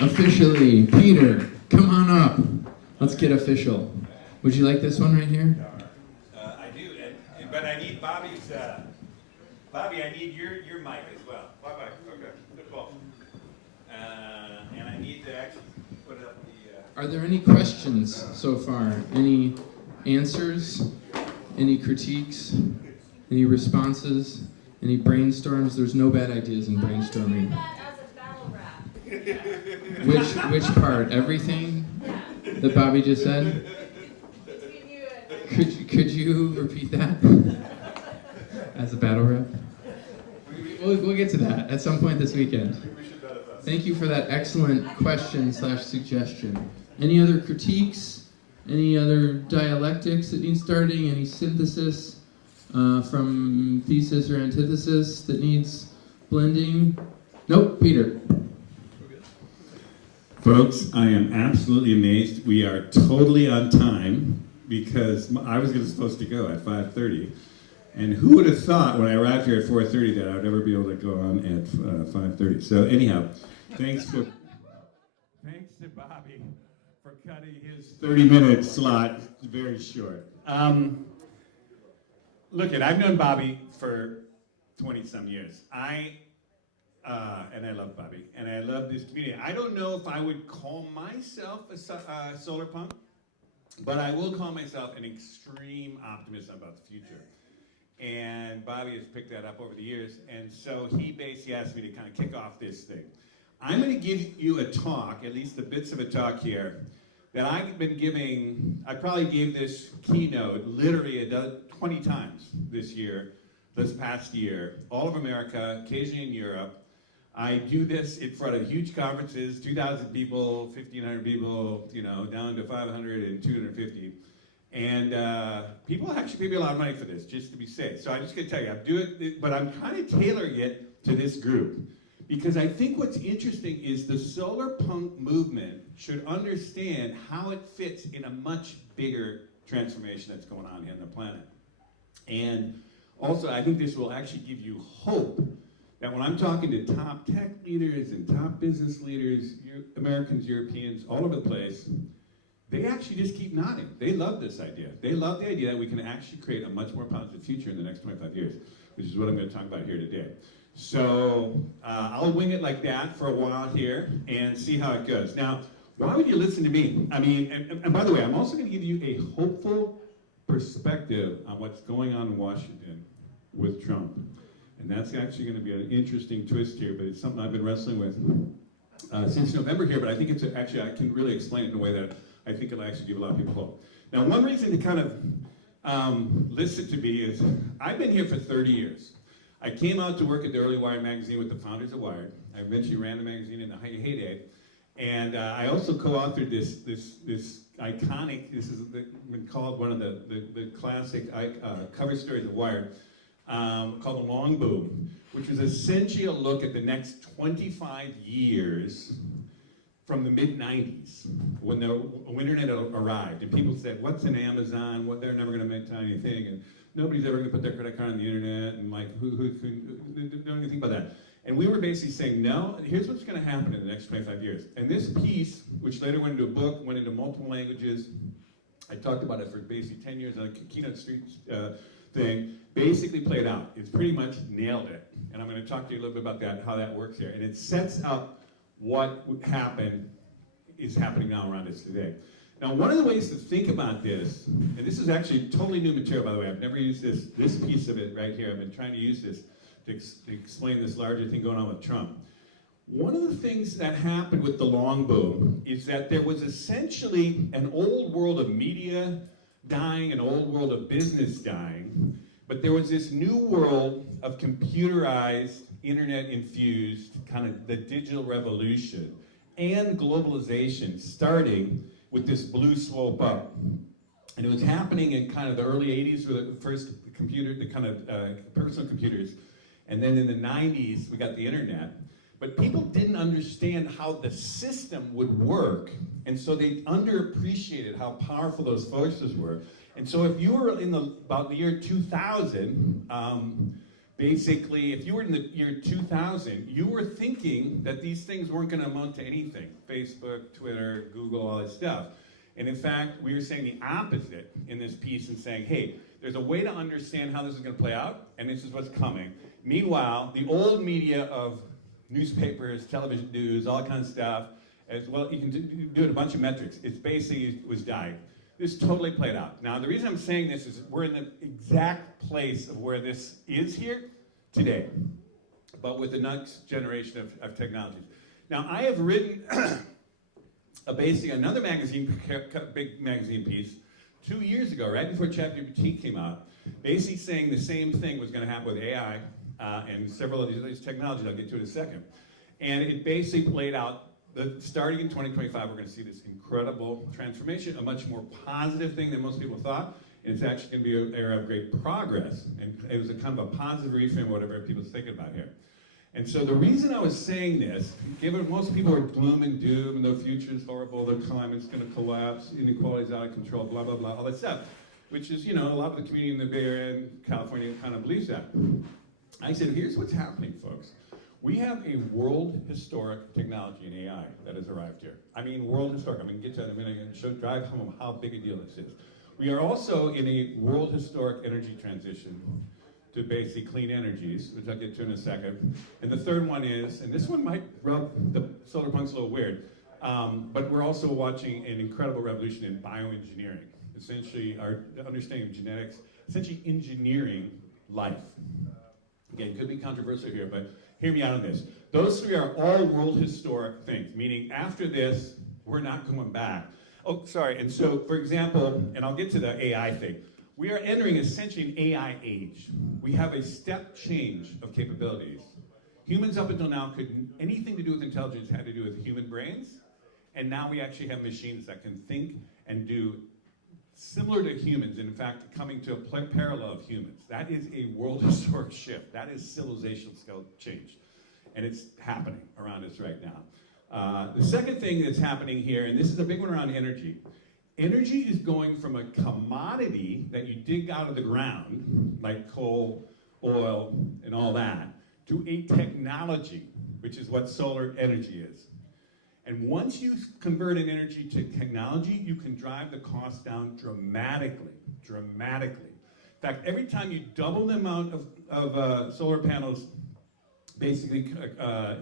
Officially, Peter, come on up. Let's get official. Would you like this one right here? I do, but I need Bobby's. Bobby, I need your mic as well. Bye-bye. Okay. Good call. And I need to actually put up the. Are there any questions so far? Any answers? Any critiques? Any responses? Any brainstorms? There's no bad ideas in brainstorming. Which part? Everything that Bobby just said? Could you repeat that as a battle rap? We'll get to that at some point this weekend. Thank you for that excellent question/suggestion. Any other critiques? Any other dialectics that need starting? Any synthesis from thesis or antithesis that needs blending? Nope, Peter. Folks, I am absolutely amazed. We are totally on time because I was supposed to go at 5:30. And who would have thought when I arrived here at 4:30 that I would ever be able to go on at 5:30? So anyhow, thanks to Bobby for cutting his 30-minute slot very short. Look, I've known Bobby for 20-some years. And I love Bobby, and I love this community. I don't know if I would call myself a solar punk, but I will call myself an extreme optimist about the future. And Bobby has picked that up over the years, and so he basically asked me to kind of kick off this thing. I'm going to give you a talk, at least the bits of a talk here, that I've been giving. I probably gave this keynote literally 20 times this past year, all of America, occasionally in Europe. I do this in front of huge conferences, 2,000 people, 1,500 people, down to 500 and 250. And people actually pay me a lot of money for this, just to be safe. So I'm just going to tell you, I'm doing it, but I'm kind of tailoring it to this group. Because I think what's interesting is the solar punk movement should understand how it fits in a much bigger transformation that's going on here on the planet. And also, I think this will actually give you hope that when I'm talking to top tech leaders and top business leaders, Americans, Europeans, all over the place, they actually just keep nodding. They love this idea. They love the idea that we can actually create a much more positive future in the next 25 years, which is what I'm going to talk about here today. So I'll wing it like that for a while here and see how it goes. Now, why would you listen to me? I mean, and by the way, I'm also going to give you a hopeful perspective on what's going on in Washington with Trump. And that's actually going to be an interesting twist here, but it's something I've been wrestling with since November here, but I think it's actually, I can really explain it in a way that I think it'll actually give a lot of people hope. Now, one reason to kind of listen to me is I've been here for 30 years. I came out to work at the Early Wired magazine with the founders of Wired. I eventually ran the magazine in the heyday. And I also co-authored this iconic, this has been called one of the classic cover stories of Wired, called The Long Boom, which was essentially a look at the next 25 years from the mid-90s, when the internet arrived, and people said, what's an Amazon? They're never going to make anything, and nobody's ever going to put their credit card on the internet, and like, who don't even think about that. And we were basically saying, no, here's what's going to happen in the next 25 years. And this piece, which later went into a book, went into multiple languages, I talked about it for basically 10 years on a keynote street thing, basically played out. It's pretty much nailed it. And I'm going to talk to you a little bit about that, how that works here. And it sets up what would happen, is happening now around us today. Now, one of the ways to think about this, and this is actually totally new material, by the way. I've never used this piece of it right here. I've been trying to use this to explain this larger thing going on with Trump. One of the things that happened with the long boom is that there was essentially an old world of media dying, an old world of business dying, but there was this new world of computerized, internet-infused, kind of the digital revolution and globalization starting with this blue slope up. And it was happening in kind of the early 80s with the first computer, the kind of personal computers. And then in the 90s, we got the internet. But people didn't understand how the system would work. And so they underappreciated how powerful those forces were. And so if you were in about the year 2000, Basically, if you were in the year 2000, you were thinking that these things weren't going to amount to anything. Facebook, Twitter, Google, all that stuff. And in fact, we were saying the opposite in this piece and saying, hey, there's a way to understand how this is going to play out, and this is what's coming. Meanwhile, the old media of newspapers, television news, all kinds of stuff, as well, you can do it a bunch of metrics. It's basically was dying. This totally played out. Now, the reason I'm saying this is we're in the exact place of where this is here today, but with the next generation of technologies. Now, I have written basically another magazine, big magazine piece, 2 years ago, right before ChatGPT came out, basically saying the same thing was going to happen with AI and several of these technologies. I'll get to in a second. And it basically laid out that starting in 2025, we're going to see this incredible transformation, a much more positive thing than most people thought. And it's actually going to be an era of great progress. And it was a kind of a positive reframe, whatever people's thinking about here. And so the reason I was saying this, given most people are gloom and doom, and the future is horrible, the climate's going to collapse, inequality's out of control, blah, blah, blah, all that stuff, which is, you know, a lot of the community in the Bay Area and California kind of believes that. I said, here's what's happening, folks. We have a world historic technology in AI that has arrived here. I mean, world historic. I'm going to get to that in a minute and drive home how big a deal this is. We are also in a world historic energy transition to basically clean energies, which I'll get to in a second. And the third one is, and this one might rub the solar punks a little weird, but we're also watching an incredible revolution in bioengineering. Essentially, our understanding of genetics, essentially engineering life. Again, could be controversial here, but hear me out on this. Those three are all world historic things, meaning after this, we're not going back. Oh, sorry, and so, for example, and I'll get to the AI thing, we are entering essentially an AI age. We have a step change of capabilities. Humans up until now anything to do with intelligence had to do with human brains, and now we actually have machines that can think and do similar to humans, in fact, coming to a parallel of humans. That is a world historic shift. That is civilizational scale change, and it's happening around us right now. The second thing that's happening here, and this is a big one around energy, energy is going from a commodity that you dig out of the ground, like coal, oil, and all that, to a technology, which is what solar energy is. And once you convert an energy to technology, you can drive the cost down dramatically, dramatically. In fact, every time you double the amount of solar panels basically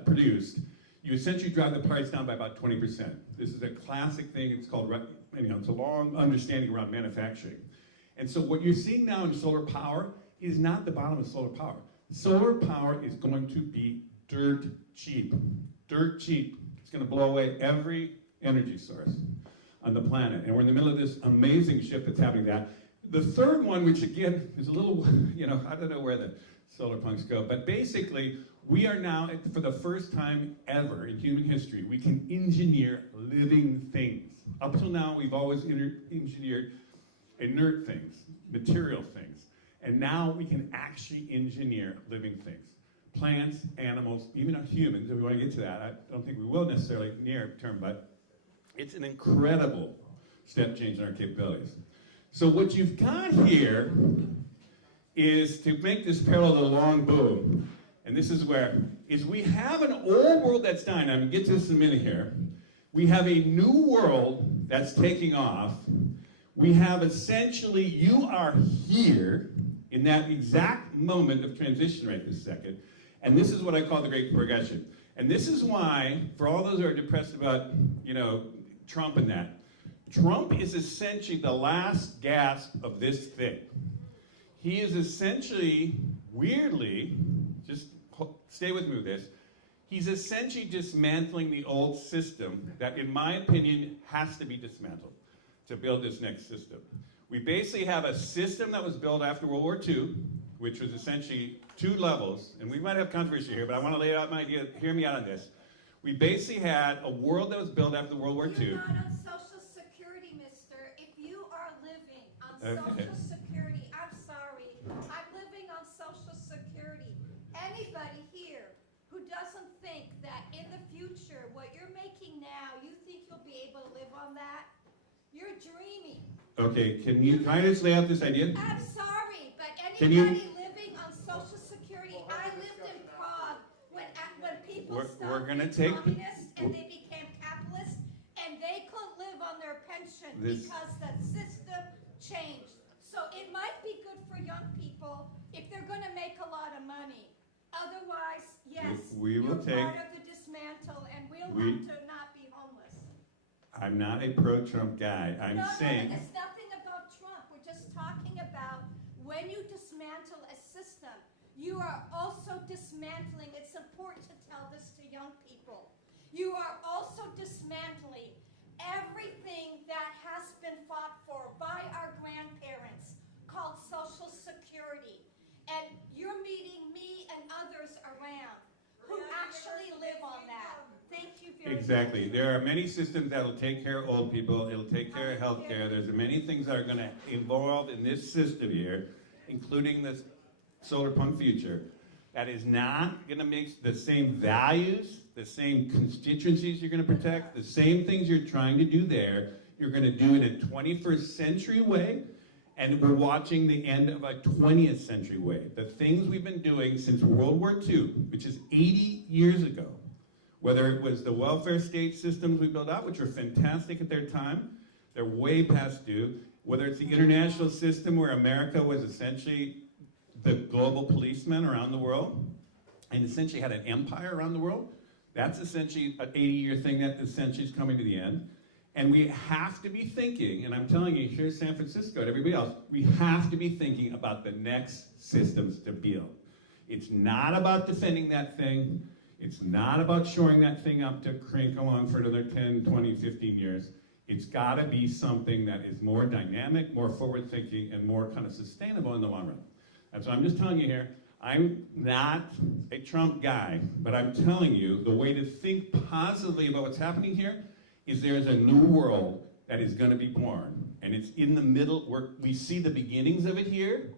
produced, you essentially drive the price down by about 20%. This is a classic thing. It's called, it's a long understanding around manufacturing. And so what you're seeing now in solar power is not the bottom of solar power. Solar power is going to be dirt cheap. Dirt cheap. It's going to blow away every energy source on the planet. And we're in the middle of this amazing shift that's happening that. The third one, which again is a little, I don't know where the solar punks go, but basically we are now, for the first time ever in human history, we can engineer living things. Up till now, we've always engineered inert things, material things. And now we can actually engineer living things. Plants, animals, even humans, if we want to get to that. I don't think we will necessarily near term, but it's an incredible step change in our capabilities. So what you've got here is, to make this parallel to the long boom, and this is where, is we have an old world that's dying. I'm going to get to this in a minute here. We have a new world that's taking off. We have essentially, you are here in that exact moment of transition right this second. And this is what I call the great progression. And this is why, for all those who are depressed about, Trump and that, Trump is essentially the last gasp of this thing. He is essentially, weirdly, just stay with me with this, he's essentially dismantling the old system that, in my opinion, has to be dismantled to build this next system. We basically have a system that was built after World War II, which was essentially 2 levels, and we might have controversy here, but I want to lay out my idea. Hear me out on this. We basically had a world that was built after World War II. You're not on Social Security, mister. If you are living on Social Security, I'm sorry. I'm living on Social Security. Anybody here who doesn't think that in the future, what you're making now, you think you'll be able to live on that? You're dreaming. Okay, can I just lay out this idea? I'm sorry, but anybody living on Social Security, we're going to being take... communists and they became capitalists, and they couldn't live on their pension because the system changed. So it might be good for young people if they're going to make a lot of money. Otherwise, yes, we will you're take... part of the dismantle, and we'll have to not be homeless. I'm not a pro-Trump guy. I'm saying... No, it's nothing about Trump. We're just talking about when you dismantle a system, you are also dismantling, it's important to tell this to young people, you are also dismantling everything that has been fought for by our grandparents called Social Security. And you're meeting me and others around who actually live on that. Thank you very much. Exactly. There are many systems that will take care of old people. It'll take care of healthcare. There's many things that are going to involve in this system here, including the solar punk future, that is not going to make the same values, the same constituencies you're going to protect, the same things you're trying to do there. You're going to do it in a 21st century way, and we're watching the end of a 20th century way. The things we've been doing since World War II, which is 80 years ago, whether it was the welfare state systems we built out, which were fantastic at their time, they're way past due, whether it's the international system where America was essentially the global policeman around the world, and essentially had an empire around the world, that's essentially an 80-year thing that essentially is coming to the end. And we have to be thinking, and I'm telling you, here's San Francisco and everybody else, we have to be thinking about the next systems to build. It's not about defending that thing. It's not about shoring that thing up to crank along for another 10, 20, 15 years. It's got to be something that is more dynamic, more forward-thinking, and more kind of sustainable in the long run. And so I'm just telling you here, I'm not a Trump guy, but I'm telling you the way to think positively about what's happening here is there's a new world that is going to be born. And it's in the middle, we see the beginnings of it here.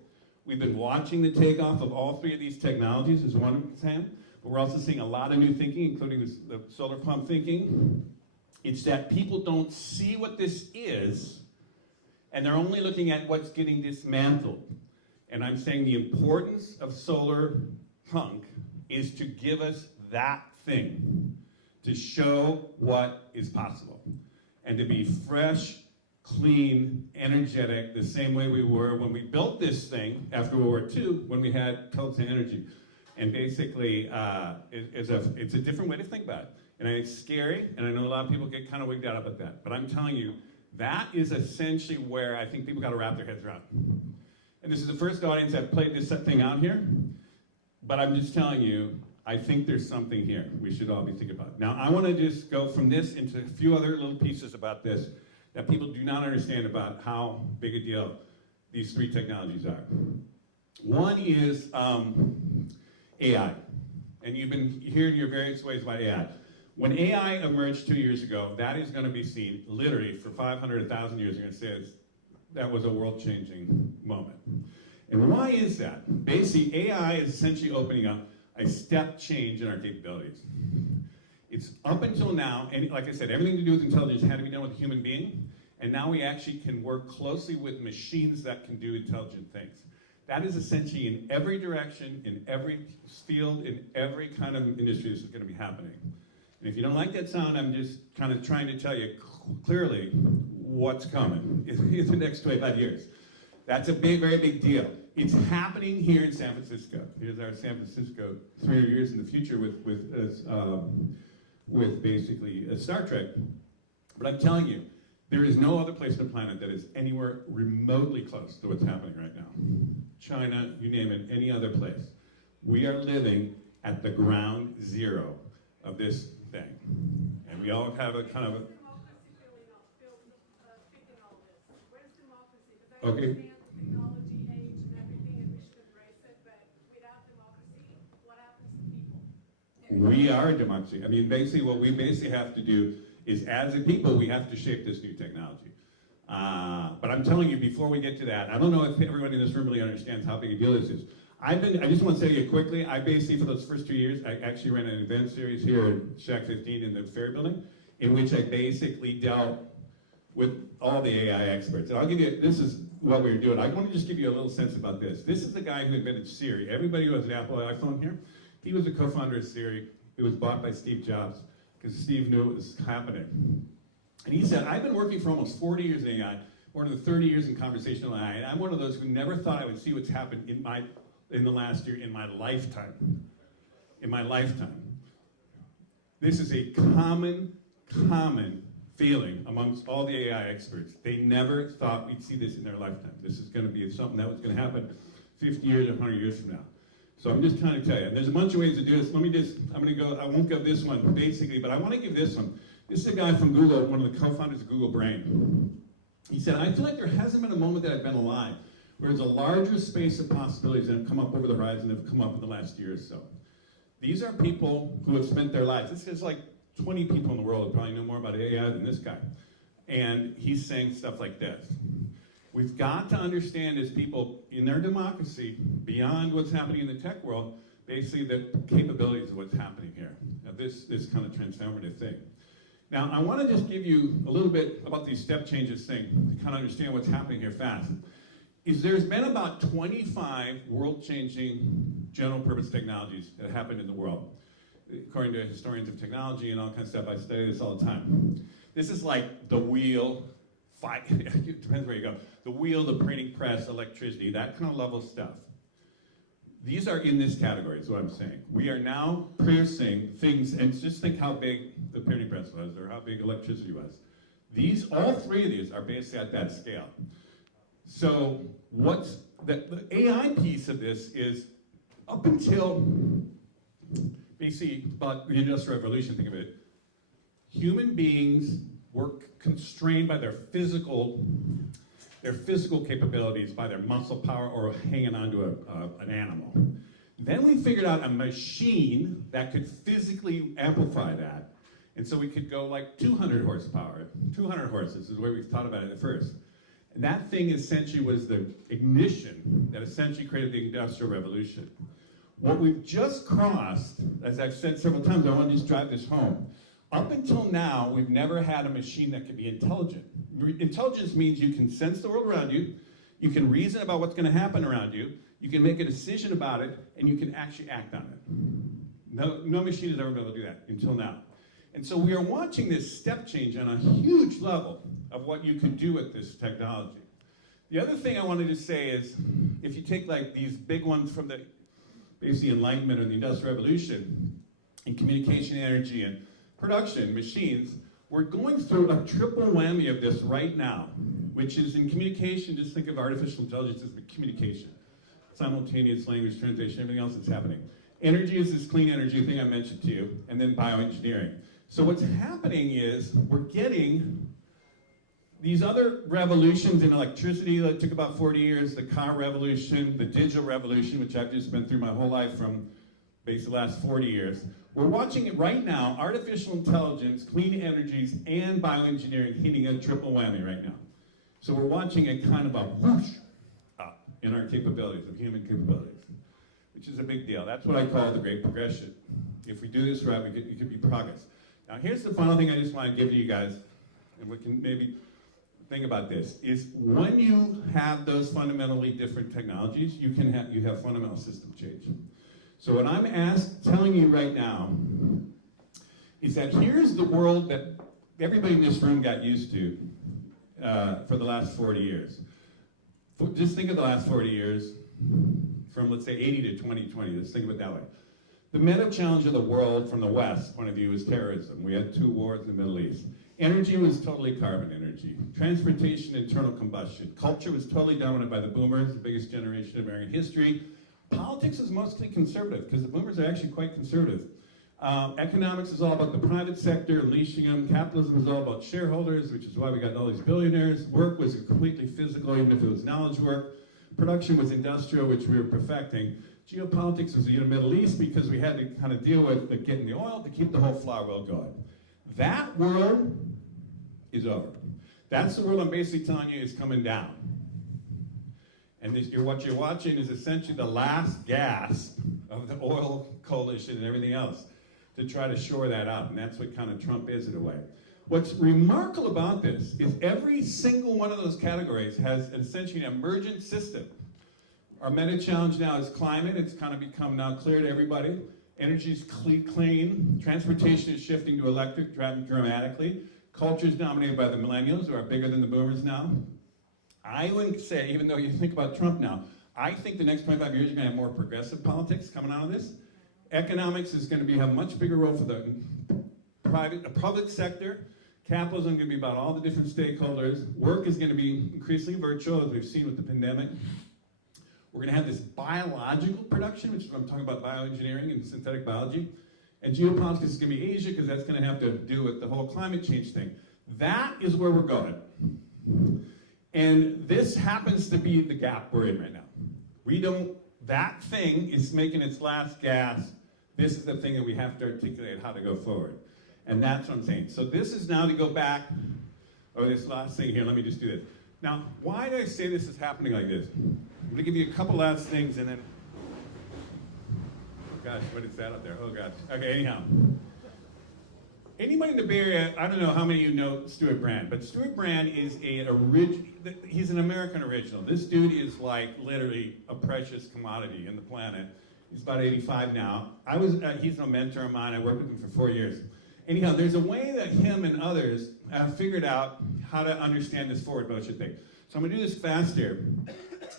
We've been watching the takeoff of all three of these technologies as one example, but we're also seeing a lot of new thinking, including the solar pump thinking. It's that people don't see what this is, and they're only looking at what's getting dismantled. And I'm saying the importance of solar punk is to give us that thing, to show what is possible, and to be fresh, clean, energetic, the same way we were when we built this thing after World War II, when we had Tulsa Energy. And basically, it's a different way to think about it. And it's scary, and I know a lot of people get kind of wigged out about that. But I'm telling you, that is essentially where I think people got to wrap their heads around. And this is the first audience that played this thing out here. But I'm just telling you, I think there's something here we should all be thinking about. Now, I want to just go from this into a few other little pieces about this that people do not understand about how big a deal these three technologies are. One is AI. And you've been hearing your various ways about AI. When AI emerged 2 years ago, that is going to be seen literally for 500, 1,000 years. You're going to say that was a world-changing moment. And why is that? Basically, AI is essentially opening up a step change in our capabilities. It's up until now, and like I said, everything to do with intelligence had to be done with a human being, and now we actually can work closely with machines that can do intelligent things. That is essentially in every direction, in every field, in every kind of industry this is going to be happening. And if you don't like that sound, I'm just kind of trying to tell you clearly what's coming in the next 25 years. That's a big, very big deal. It's happening here in San Francisco. Here's our San Francisco 300 years in the future with basically Star Trek. But I'm telling you, there is no other place on the planet that is anywhere remotely close to what's happening right now. China, you name it, any other place. We are living at the ground zero of this thing. And we all have a kind of a... Okay. We are a democracy. I mean, basically what we have to do is, as a people, we have to shape this new technology. But I'm telling you, before we get to that, I don't know if everyone in this room really understands how big a deal this is. I just want to say to you quickly, I basically, for those first 2 years, I actually ran an event series here at Shack 15 in the Ferry Building, in which I basically dealt with all the AI experts. And I'll give you, this is what we were doing. I want to just give you a little sense about this. This is the guy who invented Siri. Everybody who has an Apple iPhone here, he was a co-founder of Siri. It was bought by Steve Jobs because Steve knew it was happening. And he said, I've been working for almost 40 years in AI, more than 30 years in conversational AI, and I'm one of those who never thought I would see what's happened in the last year in my lifetime. In my lifetime. This is a common feeling amongst all the AI experts. They never thought we'd see this in their lifetime. This is going to be something that was going to happen 50 years, 100 years from now. So I'm just trying to tell you, and there's a bunch of ways to do this. I won't give this one basically, but I want to give this one. This is a guy from Google, one of the co-founders of Google Brain. He said, I feel like there hasn't been a moment that I've been alive where there's a larger space of possibilities that have come up over the horizon that have come up in the last year or so. These are people who have spent their lives. This is like 20 people in the world who probably know more about AI than this guy. And he's saying stuff like this. We've got to understand as people in their democracy, beyond what's happening in the tech world, basically the capabilities of what's happening here. Now this kind of transformative thing. Now I want to just give you a little bit about these step changes thing to kind of understand what's happening here fast. There's been about 25 world-changing general purpose technologies that happened in the world. According to historians of technology and all kinds of stuff, I study this all the time. This is like the wheel, it depends where you go. The wheel, the printing press, electricity, that kind of level stuff. These are in this category, is what I'm saying. We are now piercing things, and just think how big the printing press was, or how big electricity was. All three of these are basically at that scale. So what's the AI piece of this is up until basically about the Industrial Revolution, think of it, human beings were constrained by their physical capabilities, by their muscle power or hanging onto an animal. Then we figured out a machine that could physically amplify that. And so we could go like 200 horsepower, 200 horses is the way we thought about it at first. And that thing essentially was the ignition that essentially created the Industrial Revolution. What we've just crossed, as I've said several times, I want to just drive this home. Up until now, we've never had a machine that could be intelligent. Intelligence means you can sense the world around you, you can reason about what's going to happen around you, you can make a decision about it, and you can actually act on it. No machine has ever been able to do that until now. And so we are watching this step change on a huge level of what you can do with this technology. The other thing I wanted to say is, if you take like these big ones from the basically Enlightenment or the Industrial Revolution, in communication energy and production machines, we're going through a triple whammy of this right now, which is in communication, just think of artificial intelligence as communication. Simultaneous language translation, everything else that's happening. Energy is this clean energy thing I mentioned to you, and then bioengineering. So what's happening is we're getting these other revolutions in electricity that took about 40 years, the car revolution, the digital revolution, which I've just been through my whole life from basically the last 40 years. We're watching it right now, artificial intelligence, clean energies, and bioengineering hitting a triple whammy right now. So we're watching a kind of a whoosh up in our capabilities, of human capabilities, which is a big deal. That's what I call the great progression. If we do this right, it could be progress. Now here's the final thing I just want to give to you guys, and we can maybe think about this, is when you have those fundamentally different technologies, you have fundamental system change. So what I'm telling you right now is that here's the world that everybody in this room got used to for the last 40 years. Just think of the last 40 years from, let's say, 80 to 2020. Let's think of it that way. The meta challenge of the world from the West point of view is terrorism. We had 2 wars in the Middle East. Energy was totally carbon energy. Transportation, internal combustion. Culture was totally dominated by the boomers, the biggest generation of American history. Politics is mostly conservative, because the boomers are actually quite conservative. Economics is all about the private sector, unleashing them. Capitalism is all about shareholders, which is why we got all these billionaires. Work was completely physical, even if it was knowledge work. Production was industrial, which we were perfecting. Geopolitics was in the Middle East, because we had to kind of deal with getting the oil to keep the whole flower world going. That world is over. That's the world I'm basically telling you is coming down. And what you're watching is essentially the last gasp of the oil coalition and everything else to try to shore that up. And that's what kind of Trump is in a way. What's remarkable about this is every single one of those categories has essentially an emergent system. Our meta challenge now is climate. It's kind of become now clear to everybody. Energy's clean. Transportation is shifting to electric dramatically. Culture is dominated by the millennials, who are bigger than the boomers now. I would say, even though you think about Trump now, I think the next 25 years you're going to have more progressive politics coming out of this. Economics is going to have a much bigger role for the public sector. Capitalism is going to be about all the different stakeholders. Work is going to be increasingly virtual, as we've seen with the pandemic. We're going to have this biological production, which is what I'm talking about, bioengineering and synthetic biology. And geopolitics is going to be Asia, because that's going to have to do with the whole climate change thing. That is where we're going. And this happens to be the gap we're in right now. That thing is making its last gas. This is the thing that we have to articulate how to go forward. And that's what I'm saying. So this is now to go back, this last thing here, let me just do this. Now, why do I say this is happening like this? I'm going to give you a couple last things and then, oh gosh, what is that up there? Oh gosh. Okay, anyhow. Anybody in the Bay Area, I don't know how many of you know Stuart Brand, but Stuart Brand is he's an American original. This dude is like literally a precious commodity in the planet. He's about 85 now. He's a mentor of mine. I worked with him for 4 years. Anyhow, there's a way that him and others have figured out how to understand this forward motion thing. So I'm going to do this fast here.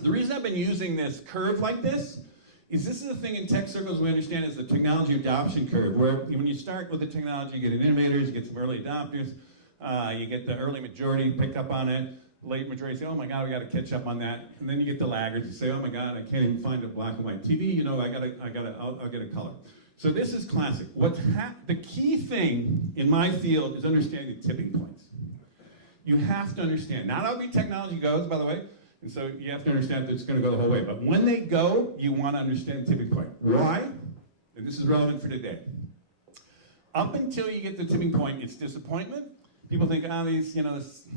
The reason I've been using this curve like this is a thing in tech circles we understand as the technology adoption curve, where when you start with the technology, you get innovators, you get some early adopters, you get the early majority pick up on it, late majority say, oh my God, we got to catch up on that, and then you get the laggards, you say, oh my God, I can't even find a black and white TV, I'll get a color. So this is classic. The key thing in my field is understanding the tipping points. You have to understand. Not every technology goes, by the way, and so you have to understand that it's going to go the whole way. But when they go, you want to understand the tipping point. Why? And this is relevant for today. Up until you get to the tipping point, it's disappointment. People think, this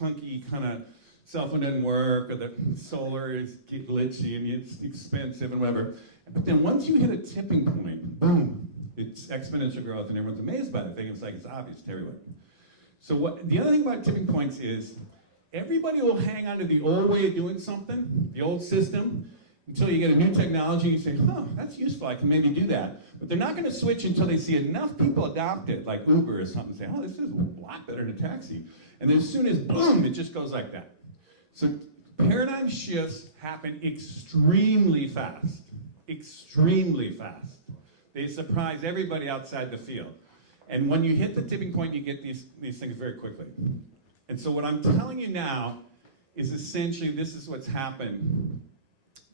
clunky kind of cell phone doesn't work, or the solar is glitchy and it's expensive and whatever. But then once you hit a tipping point, boom, it's exponential growth and everyone's amazed by the thing. It's like it's obvious to everyone. So the other thing about tipping points is everybody will hang on to the old way of doing something, the old system, until you get a new technology and you say, that's useful, I can maybe do that. But they're not going to switch until they see enough people adopt it, like Uber or something, say, this is a lot better than a taxi. And then as soon as, boom, it just goes like that. So paradigm shifts happen extremely fast. Extremely fast. They surprise everybody outside the field. And when you hit the tipping point, you get these things very quickly. And so what I'm telling you now is essentially this is what's happened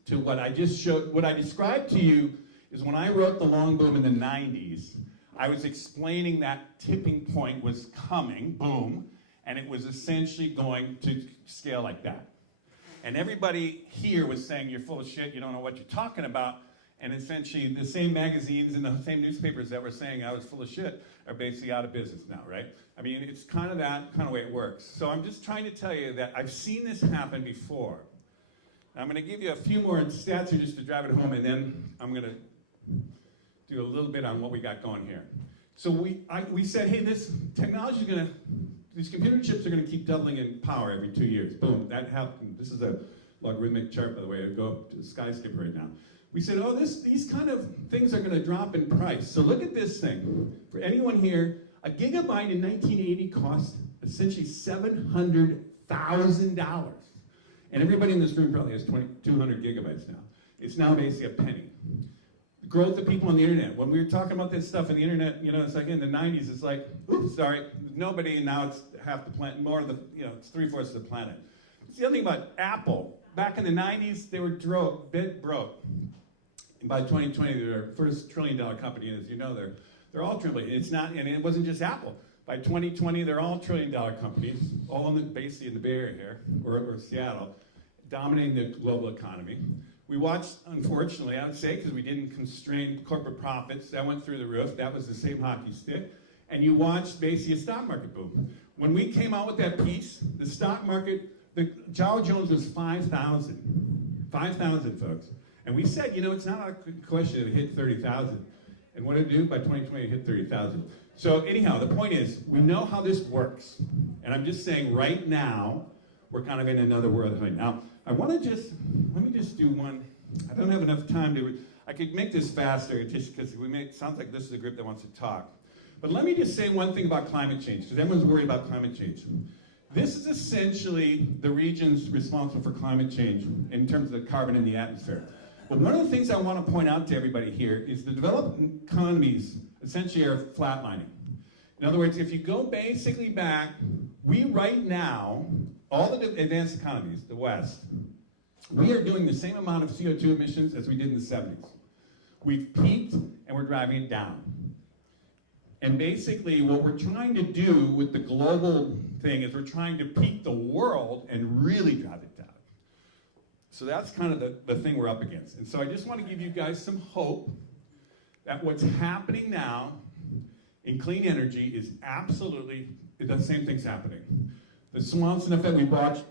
to what I just showed. What I described to you is when I wrote The Long Boom in the 90s, I was explaining that tipping point was coming, boom, and it was essentially going to scale like that. And everybody here was saying, you're full of shit, you don't know what you're talking about. And essentially, the same magazines and the same newspapers that were saying I was full of shit are basically out of business now, right? I mean, it's kind of that kind of way it works. So I'm just trying to tell you that I've seen this happen before. I'm going to give you a few more stats here just to drive it home, and then I'm going to do a little bit on what we got going here. So we said, hey, this technology is going to, these computer chips are going to keep doubling in power every 2 years. Boom, that happened. This is a logarithmic chart, by the way. It'll go up to the skyscraper right now. We said, these kind of things are going to drop in price. So look at this thing. For anyone here, a gigabyte in 1980 cost essentially $700,000. And everybody in this room probably has 200 gigabytes now. It's now basically a penny. The growth of people on the internet. When we were talking about this stuff on the internet, it's like in the 90s, it's like, oops, sorry, nobody, and now it's half the planet, more of the, it's 3/4 of the planet. It's the other thing about Apple. Back in the 90s, they were broke. And by 2020, they're their first $1 trillion company, and as you know, they're all trillion. It's not, and it wasn't just Apple. By 2020, they're all $1 trillion companies, all basically in the Bay Area here, or Seattle, dominating the global economy. We watched, unfortunately, I would say, because we didn't constrain corporate profits, that went through the roof. That was the same hockey stick. And you watched basically a stock market boom. When we came out with that piece, the stock market, the Dow Jones was 5,000. 5,000, folks. And we said, it's not a question of it hit 30,000. And what did it do? By 2020, it hit 30,000. So anyhow, the point is, we know how this works. And I'm just saying right now, we're kind of in another world right now. I want to let me just do one. I don't have enough time to, I could make this faster just because it sounds like this is a group that wants to talk. But let me just say one thing about climate change, because everyone's worried about climate change. This is essentially the regions responsible for climate change in terms of the carbon in the atmosphere. But one of the things I want to point out to everybody here is the developed economies essentially are flatlining. In other words, if you go basically back, we right now, all the advanced economies, the West, we are doing the same amount of CO2 emissions as we did in the 70s. We've peaked and we're driving it down. And basically what we're trying to do with the global thing is we're trying to peak the world and really drive it down. So that's kind of the thing we're up against. And so I just want to give you guys some hope that what's happening now in clean energy is absolutely, the same thing's happening. The Swanson effect we watched,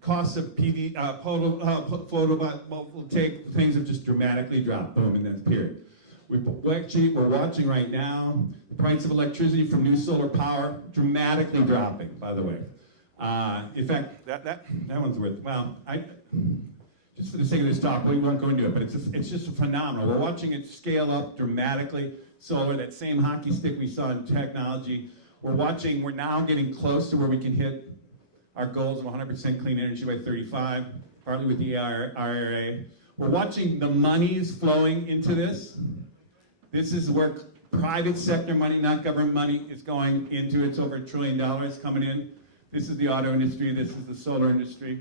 costs of PV, photovoltaic things have just dramatically dropped, boom, in this period. We're watching right now the price of electricity from new solar power dramatically dropping, by the way. In fact, that one's worth, well, just for the sake of this talk, we won't go into it, but it's just phenomenal. We're watching it scale up dramatically. Solar, that same hockey stick we saw in technology. We're now getting close to where we can hit our goals of 100% clean energy by 35, partly with the IRA. We're watching the monies flowing into this. This is where private sector money, not government money, is going into. It's over $1 trillion coming in. This is the auto industry. This is the solar industry.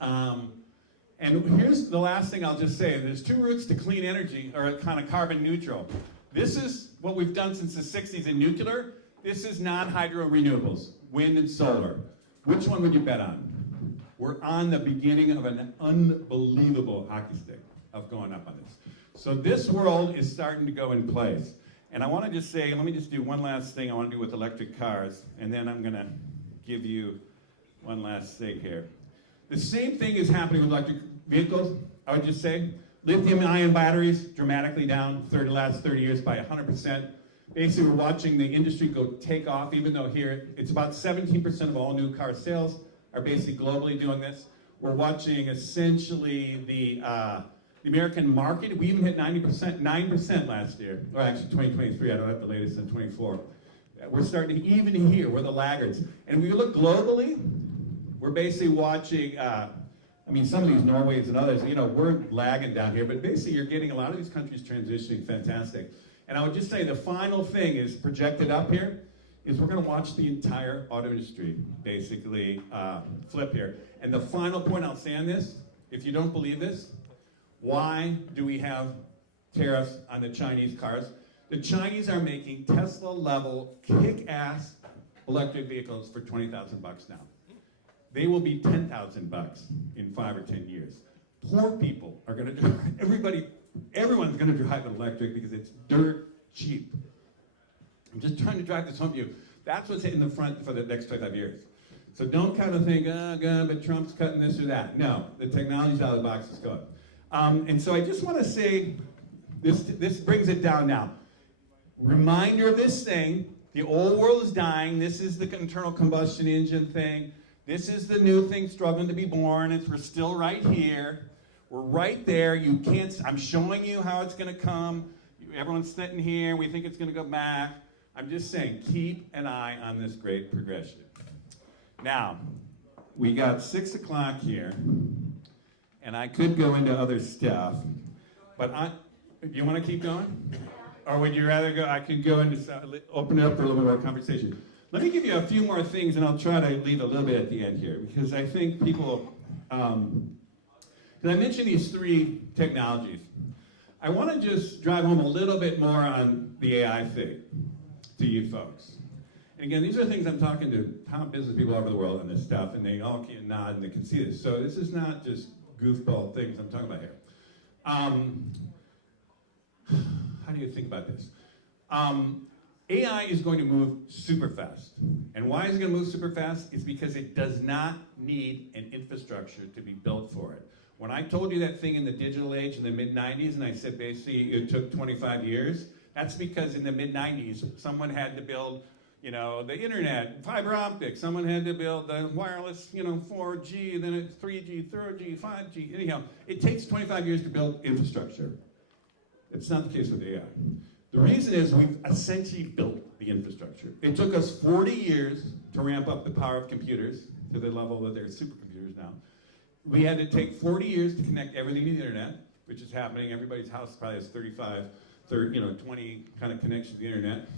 And here's the last thing I'll just say. There's two routes to clean energy, or kind of carbon neutral. This is what we've done since the 60s in nuclear. This is non-hydro renewables, wind and solar. Which one would you bet on? We're on the beginning of an unbelievable hockey stick of going up on this. So this world is starting to go in place. And I want to just say, let me just do one last thing I want to do with electric cars, and then I'm going to give you one last thing here. The same thing is happening with electric vehicles, I would just say. Lithium-ion batteries dramatically down the last 30 years by 100%. Basically, we're watching the industry go take off, even though here it's about 17% of all new car sales are basically globally doing this. We're watching essentially the American market. We even hit 9% last year. Or actually 2023, I don't have the latest in 24. We're starting to, even here, we're the laggards. And if you look globally, we're basically watching, some of these Norways and others, we're lagging down here, but basically you're getting a lot of these countries transitioning fantastic. And I would just say the final thing is projected up here, is we're going to watch the entire auto industry basically flip here. And the final point I'll say on this, if you don't believe this, why do we have tariffs on the Chinese cars? The Chinese are making Tesla-level kick-ass electric vehicles for $20,000 now. They will be $10,000 in 5 or 10 years. Poor people are going to drive, everyone's going to drive an electric because it's dirt cheap. I'm just trying to drive this home to you. That's what's hitting the front for the next 25 years. So don't kind of think, oh, God, but Trump's cutting this or that. No, the technology's out of the box, it's going. And so I just want to say, this brings it down now. Reminder of this thing, the old world is dying. This is the internal combustion engine thing. This is the new thing struggling to be born. We're still right here. We're right there. You can't, I'm showing you how it's going to come. Everyone's sitting here. We think it's going to go back. I'm just saying, keep an eye on this great progression. Now, we got 6 o'clock here, and I could go into other stuff, but you want to keep going? Or would you rather go, I could go into, open it up for a little bit more conversation. Let me give you a few more things, and I'll try to leave a little bit at the end here, because I think people, because I mentioned these 3 technologies. I want to just drive home a little bit more on the AI thing to you folks. And again, these are things I'm talking to top business people all over the world on this stuff, and they all can nod and they can see this. So this is not just goofball things I'm talking about here. How do you think about this? AI is going to move super fast. And why is it going to move super fast? It's because it does not need an infrastructure to be built for it. When I told you that thing in the digital age in the mid-90s, and I said basically it took 25 years, that's because in the mid-90s, someone had to build You know, the internet, fiber optics. Someone had to build the wireless, 4G, then it's 3G, 4G, 5G. Anyhow, it takes 25 years to build infrastructure. It's not the case with AI. The reason is we've essentially built the infrastructure. It took us 40 years to ramp up the power of computers to the level that they're supercomputers now. We had to take 40 years to connect everything to the internet, which is happening. Everybody's house probably has 20 kind of connections to the internet.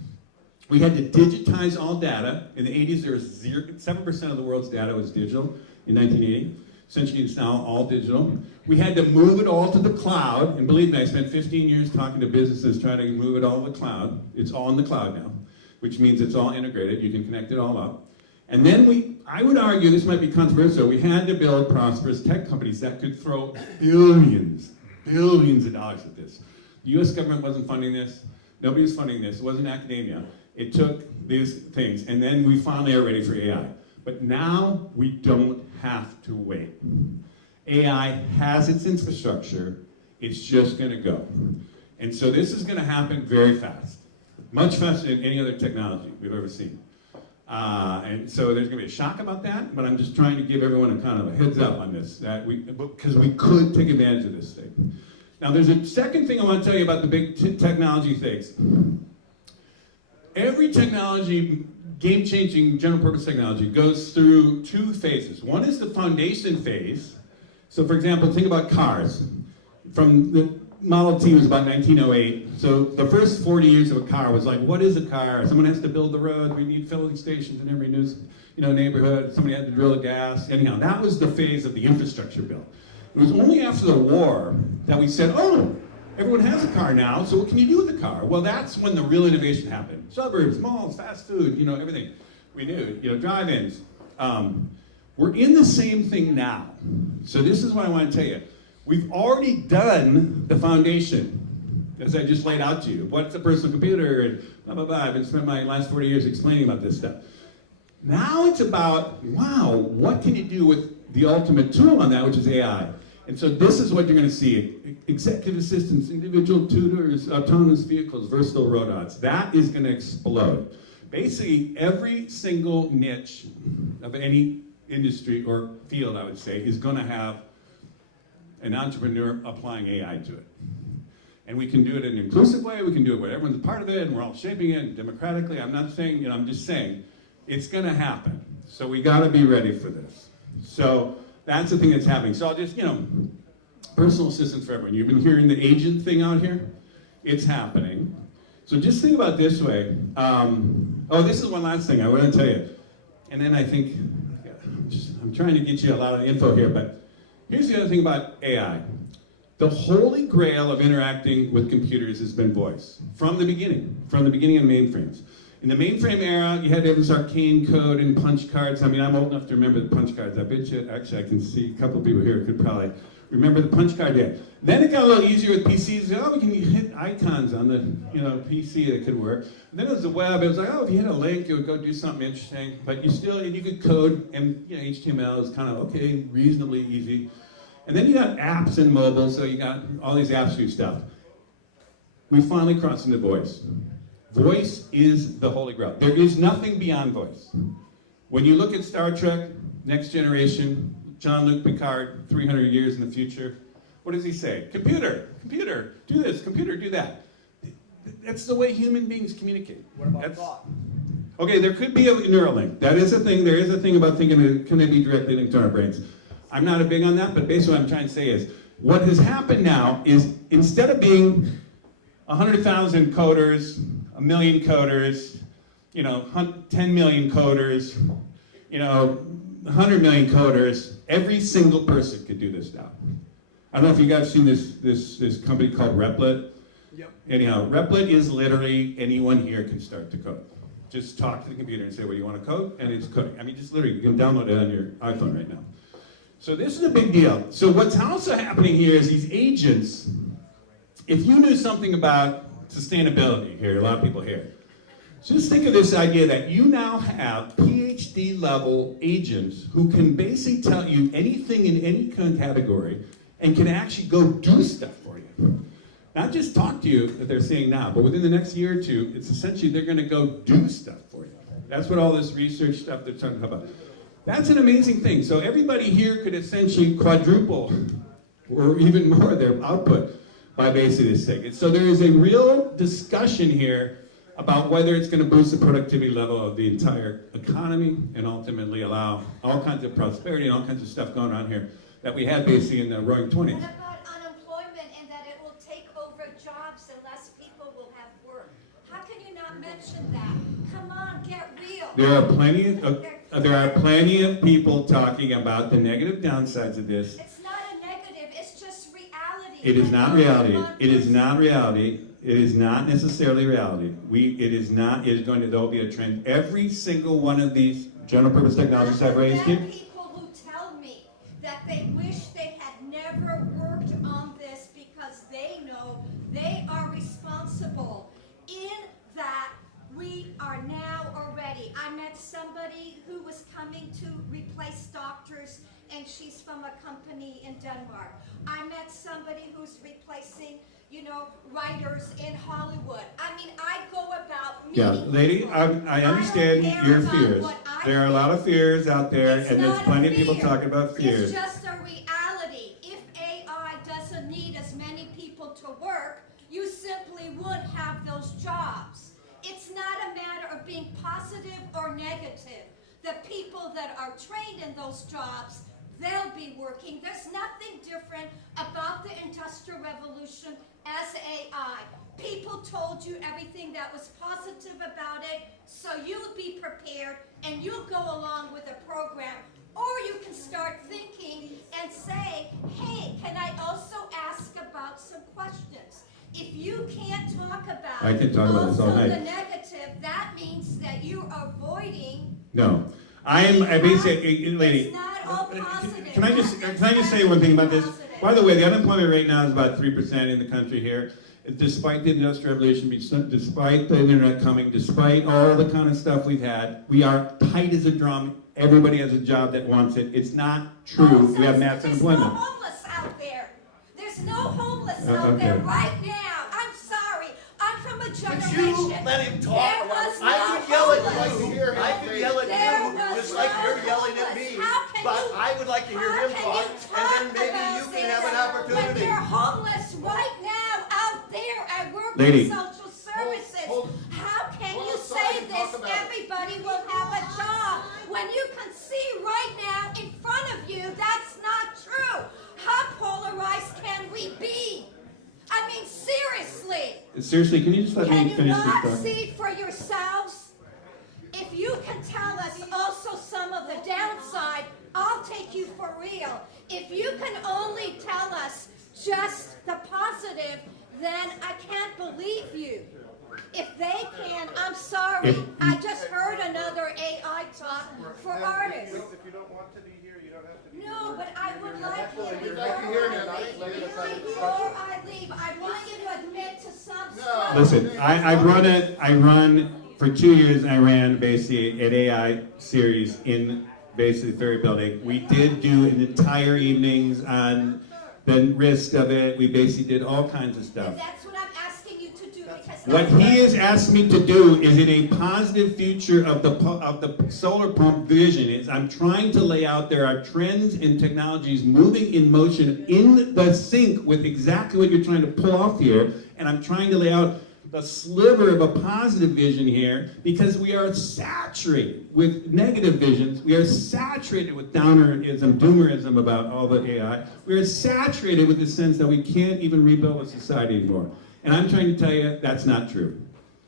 We had to digitize all data. In the 80s, there was 7% of the world's data was digital in 1980. Essentially, it's now all digital. We had to move it all to the cloud. And believe me, I spent 15 years talking to businesses trying to move it all to the cloud. It's all in the cloud now, which means it's all integrated. You can connect it all up. And then I would argue, this might be controversial, we had to build prosperous tech companies that could throw billions of dollars at this. The US government wasn't funding this. Nobody was funding this. It wasn't academia. It took these things, and then we finally are ready for AI. But now we don't have to wait. AI has its infrastructure. It's just going to go. And so this is going to happen very fast, much faster than any other technology we've ever seen. And so there's going to be a shock about that, but I'm just trying to give everyone a kind of a heads up on this, because we could take advantage of this thing. Now there's a second thing I want to tell you about the big technology things. Every technology, game-changing general purpose technology, goes through two phases. One is the foundation phase. So for example, think about cars. From the Model T was about 1908. So the first 40 years of a car was like, what is a car? Someone has to build the road. We need filling stations in every neighborhood. Somebody had to drill the gas. Anyhow, that was the phase of the infrastructure bill. It was only after the war that we said, oh, everyone has a car now, so what can you do with the car? Well, that's when the real innovation happened. Suburbs, malls, fast food, everything. We knew, drive-ins. We're in the same thing now. So this is what I want to tell you. We've already done the foundation, as I just laid out to you. What's a personal computer, and blah, blah, blah. I've been spending my last 40 years explaining about this stuff. Now it's about, wow, what can you do with the ultimate tool on that, which is AI? And so this is what you're going to see. Executive assistants, individual tutors, autonomous vehicles, versatile robots. That is going to explode. Basically, every single niche of any industry or field, I would say, is going to have an entrepreneur applying AI to it. And we can do it in an inclusive way. We can do it where everyone's a part of it, and we're all shaping it democratically. I'm not saying, I'm just saying it's going to happen. So we got to be ready for this. So that's the thing that's happening. So I'll just, personal assistance for everyone. You've been hearing the agent thing out here? It's happening. So just think about it this way. This is one last thing I want to tell you. And then I think, I'm trying to get you a lot of info here, but here's the other thing about AI. The holy grail of interacting with computers has been voice. From the beginning of mainframes. In the mainframe era, you had to have this arcane code and punch cards. I mean, I'm old enough to remember the punch cards. I bet you, actually, I can see a couple of people here who could probably remember the punch card day. Then it got a little easier with PCs. Oh, we can hit icons on the PC that could work. And then it was the web. It was like, if you hit a link, it would go do something interesting. But you could code, and HTML is kind of okay, reasonably easy. And then you got apps and mobile, so you got all these apps do stuff. We finally crossed into voice. Voice is the holy grail. There is nothing beyond voice. When you look at Star Trek, Next Generation, Jean-Luc Picard, 300 years in the future, what does he say? Computer, do this, computer, do that. That's the way human beings communicate. What about thought? Okay, there could be a neural link. That is a thing. There is a thing about thinking, can they be directly linked to our brains? I'm not a big on that, but basically what I'm trying to say is, what has happened now is, instead of being 100,000 coders, 1 million coders, 10 million coders, 100 million coders, every single person could do this now. I don't know if you guys have seen this company called Replit. Yep. Anyhow, Replit is literally anyone here can start to code. Just talk to the computer and say, well, you want to code? And it's coding. I mean, just literally, you can download it on your iPhone right now. So this is a big deal. So what's also happening here is these agents, if you knew something about sustainability here, a lot of people here, just think of this idea that you now have PhD level agents who can basically tell you anything in any kind of category and can actually go do stuff for you. Not just talk to you that they're seeing now, but within the next year or two, it's essentially they're going to go do stuff for you. That's what all this research stuff they're talking about. That's an amazing thing. So everybody here could essentially quadruple or even more their output by basically this thing. And so there is a real discussion here about whether it's going to boost the productivity level of the entire economy and ultimately allow all kinds of prosperity and all kinds of stuff going on here that we had basically in the roaring 20s. What about unemployment and that it will take over jobs and less people will have work? How can you not mention that? Come on, get real. There are plenty of people talking about the negative downsides of this. It's not a negative, it's just reality. It is not reality. It is not reality. It is not necessarily reality. It is going to, there will be a trend. Every single one of these general purpose technologies I've raised here. People who tell me that they wish they had never worked on this because they know they are responsible in that we are now already. I met somebody who was coming to replace doctors and she's from a company in Denmark. I met somebody who's replacing, writers in Hollywood. I mean, I go about meeting. Yeah, lady, I understand your fears. There are a lot of fears out there, and there's plenty of people talking about fears. It's just a reality. If AI doesn't need as many people to work, you simply wouldn't have those jobs. It's not a matter of being positive or negative. The people that are trained in those jobs, they'll be working. There's nothing different about the Industrial Revolution as AI. People told you everything that was positive about it, so you'll be prepared and you'll go along with the program. Or you can start thinking and say, hey, can I also ask about some questions? If you can't talk about also the negative, that means that you're avoiding. No. I basically, lady, it's not all positive. Can I just say one thing about this? By the way, the unemployment rate now is about 3% in the country here. Despite the Industrial Revolution, despite the internet coming, despite all the kind of stuff we've had, we are tight as a drum. Everybody has a job that wants it. It's not true. We have mass unemployment. There's no homeless out there. There's no homeless out there right now. I'm sorry. I'm from a generation. Could you let him talk? I could yell at you. I could yell at you just like you're yelling at me. But I would like to hear him talk, and then maybe you can have an opportunity. When you're homeless right now out there at work Lady. in social services, how can you say this? Everybody will have a job. When you can see right now in front of you, that's not true. How polarized can we be? I mean, seriously. Seriously, can you just let me finish this Can you not talk? see for yourselves? If you can tell us also some of the downside, I'll take you for real. If you can only tell us just the positive, then I can't believe you. If they can, I'm sorry. I just heard another AI talk for artists. If you don't want to be here, you don't have to be here. No, but I would like him We'd before like to hear him. Before I leave, I want you to admit to some stuff. Listen, I run for 2 years. I ran basically an AI series in basically the Ferry Building. We did do an entire evenings on the risk of it. We basically did all kinds of stuff. And that's what I'm asking you to do because What he has asked me to do is in a positive future of the solar pump vision. Is I'm trying to lay out there are trends and technologies moving in motion in the sync with exactly what you're trying to pull off here, and I'm trying to lay out the sliver of a positive vision here because we are saturated with negative visions. We are saturated with downerism, doomerism about all the AI. We are saturated with the sense that we can't even rebuild a society anymore. And I'm trying to tell you that's not true.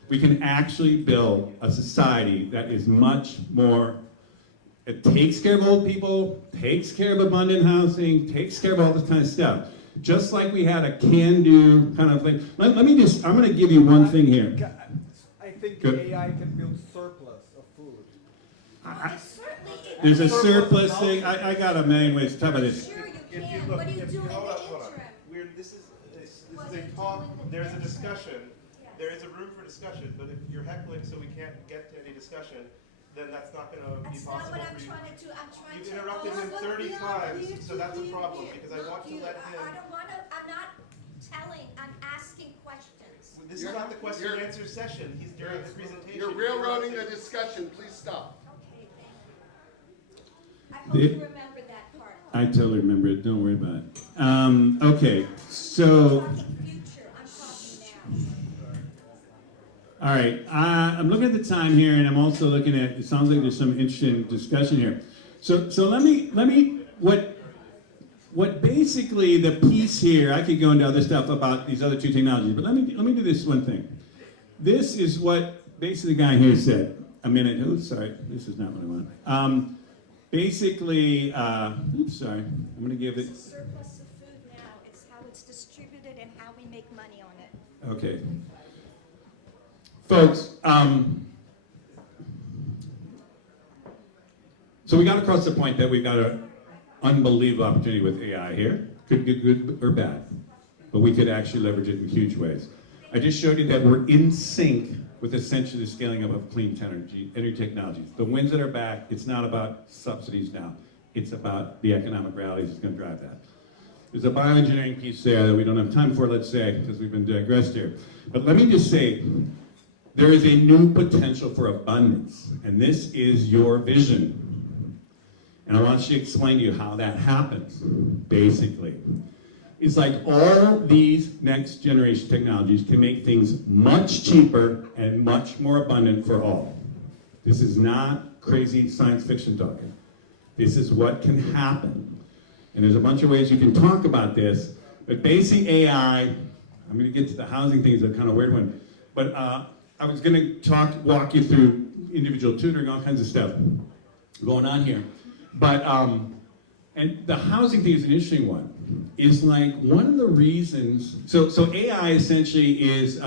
We can actually build a society that is much more, it takes care of old people, takes care of abundant housing, takes care of all this kind of stuff. Just like we had a can-do kind of thing. I'm going to give you one thing here. I think Good. the AI can build surplus of food. There's a surplus thing. I got a million ways to talk about this. Sure you If can. you look, What do you do in the hold on. interim? This is a talk. There's a discussion. There is a room for discussion. But if you're heckling, so we can't get to any discussion, then that's not going to be That's not possible what I'm for you. trying to do. I'm trying You've to interrupted him 30 times, so that's a problem because I want to let him. I don't want to. I'm not telling. I'm asking questions. This is not the question and answer session. He's during the presentation. You're railroading the discussion. Please stop. Okay, thank you. I hope you remember that part. I totally remember it. Don't worry about it. Okay, so. I'm talking future. I'm talking now. All right, I'm looking at the time here, and I'm also looking at. It sounds like there's some interesting discussion here. So let me what basically the piece here. I could go into other stuff about these other two technologies, but let me do this one thing. This is what basically the guy here said a minute. Oh, sorry, this is not what I want. Basically, oops, sorry. I'm going to give it. It's a surplus of food now. It's how it's distributed and how we make money on it. Okay. Folks, so we got across the point that we've got an unbelievable opportunity with AI here. Could be good or bad, but we could actually leverage it in huge ways. I just showed you that we're in sync with essentially the scaling up of clean energy technologies. The winds that are back, it's not about subsidies now. It's about the economic realities that's going to drive that. There's a bioengineering piece there that we don't have time for, let's say, because we've been digressed here. But let me just say, there is a new potential for abundance, and this is your vision. And I want you to explain to you how that happens, basically. It's like all these next generation technologies can make things much cheaper and much more abundant for all. This is not crazy science fiction talking. This is what can happen. And there's a bunch of ways you can talk about this, but basic AI, I'm going to get to the housing things, a kind of weird one, but I was going to walk you through individual tutoring, all kinds of stuff going on here. But, and the housing thing is an interesting one. Is like one of the reasons, so AI essentially is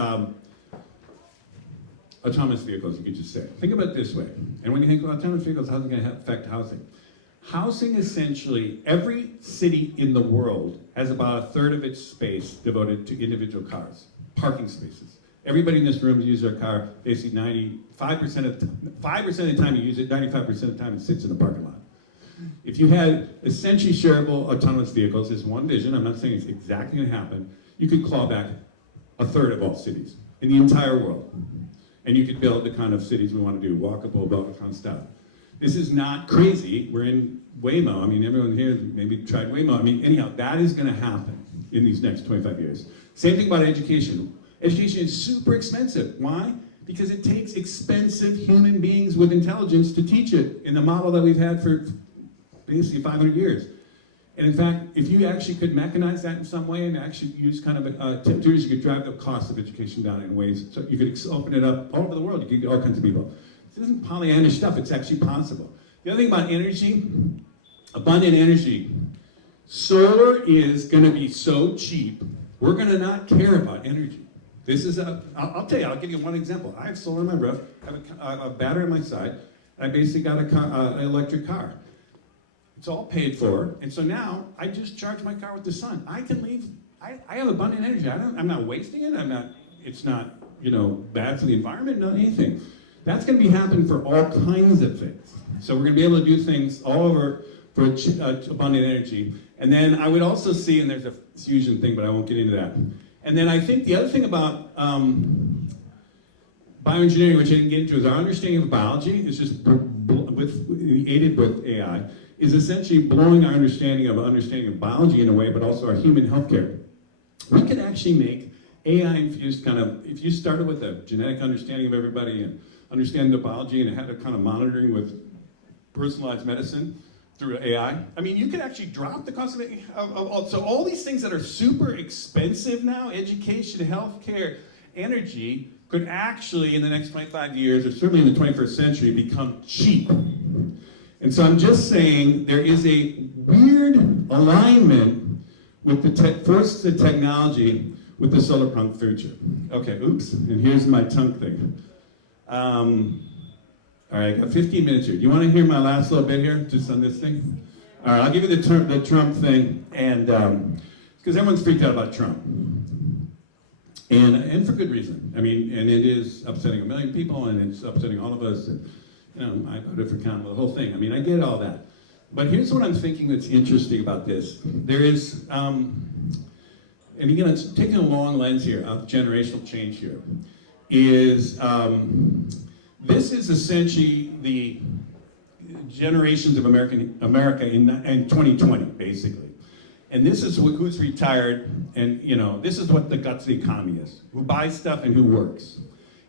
autonomous vehicles, you could just say. Think about it this way. And when you think about autonomous vehicles, how's it going to affect housing? Housing essentially, every city in the world has about a third of its space devoted to individual cars, parking spaces. Everybody in this room uses their car basically 95% of the time, 5% of the time you use it, 95% of the time it sits in the parking lot. If you had essentially shareable autonomous vehicles, is one vision, I'm not saying it's exactly going to happen, you could claw back a third of all cities in the entire world. And you could build the kind of cities we want to do, walkable, build that kind of stuff. This is not crazy. We're in Waymo. I mean, everyone here maybe tried Waymo. I mean, anyhow, that is going to happen in these next 25 years. Same thing about education. Education is super expensive. Why? Because it takes expensive human beings with intelligence to teach it in the model that we've had for basically 500 years. And in fact, if you actually could mechanize that in some way and actually use kind of tutors, you could drive the cost of education down in ways, so you could open it up all over the world, you could get all kinds of people. This isn't Pollyannish stuff, it's actually possible. The other thing about energy, abundant energy. Solar is gonna be so cheap, we're gonna not care about energy. This is I'll tell you, I'll give you one example. I have solar on my roof, I have a battery on my side, I basically got an electric car. It's all paid for, and so now I just charge my car with the sun. I can leave. I have abundant energy. I'm not wasting it. It's not bad for the environment. Not anything. That's going to be happening for all kinds of things. So we're going to be able to do things all over for abundant energy. And then I would also see, and there's a fusion thing, but I won't get into that. And then I think the other thing about bioengineering, which I didn't get into, is our understanding of biology is just aided with AI. Is essentially blowing our understanding of biology in a way, but also our human healthcare. We could actually make AI-infused kind of, if you started with a genetic understanding of everybody and understanding the biology and had a kind of monitoring with personalized medicine through AI, I mean, you could actually drop the cost of so all these things that are super expensive now, education, healthcare, energy, could actually, in the next 25 years, or certainly in the 21st century, become cheap. And so I'm just saying there is a weird alignment with the forces of technology with the solar punk future. Okay, oops, and here's my tongue thing. All right, I got 15 minutes here. Do you want to hear my last little bit here, just on this thing? All right, I'll give you the Trump thing, and because everyone's freaked out about Trump. And for good reason. I mean, and it is upsetting a million people, and it's upsetting all of us. And, I voted for Khan, the whole thing. I mean, I get all that. But here's what I'm thinking that's interesting about this. There is, and again, it's taking a long lens here of generational change here, is this is essentially the generations of America in 2020, basically. And this is who's retired, and this is what the guts of the economy is. Who buys stuff and who works.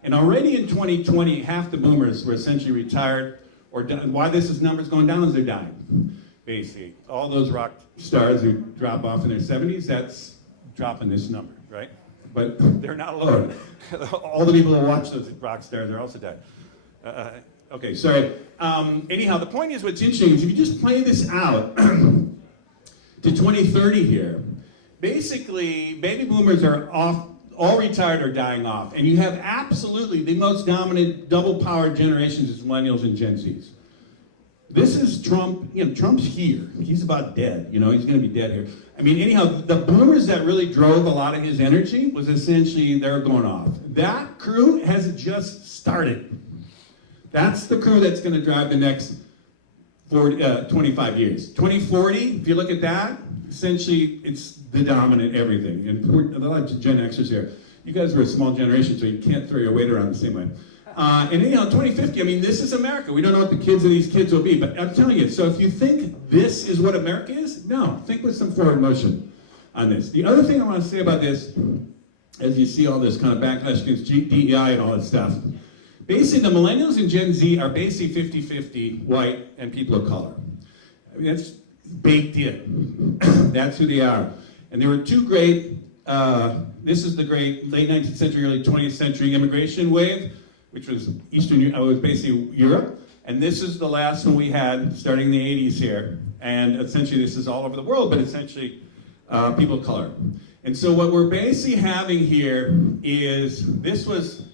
And already in 2020, half the boomers were essentially retired, or why this is numbers going down is they're dying, basically. All those rock stars who drop off in their 70s, that's dropping this number, right? But they're not alone. All the people who watch those rock stars are also dead. Okay, sorry. Anyhow, the point is, what's interesting is if you just play this out to 2030 here, basically, baby boomers are all retired or dying off. And you have absolutely the most dominant double-powered generations is millennials and Gen Zs. This is Trump. Trump's here. He's about dead. He's going to be dead here. I mean, anyhow, the boomers that really drove a lot of his energy was essentially they're going off. That crew has just started. That's the crew that's going to drive the next 25 years. 2040, if you look at that, essentially it's the dominant everything. And a lot of Gen Xers here, you guys were a small generation, so you can't throw your weight around the same way. And 2050, I mean, this is America. We don't know what the kids of these kids will be, but I'm telling you, so if you think this is what America is, no, think with some forward motion on this. The other thing I want to say about this, as you see all this kind of backlash against DEI and all that stuff, basically the millennials and Gen Z are basically 50-50 white and people of color. I mean, that's baked in. That's who they are. And there were two great, this is the great late 19th century, early 20th century immigration wave, which was was basically Europe. And this is the last one we had starting in the 80s here. And essentially this is all over the world, but essentially people of color. And so what we're basically having here is, this was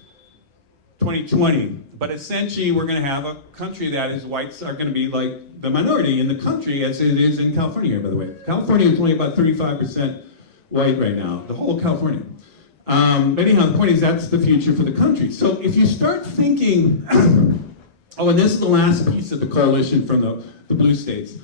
2020, but essentially we're going to have a country that is whites are going to be like the minority in the country, as it is in California here, by the way. California is only about 35% white right now, the whole of California. But anyhow, the point is that's the future for the country. So if you start thinking, oh, and this is the last piece of the coalition from the blue states,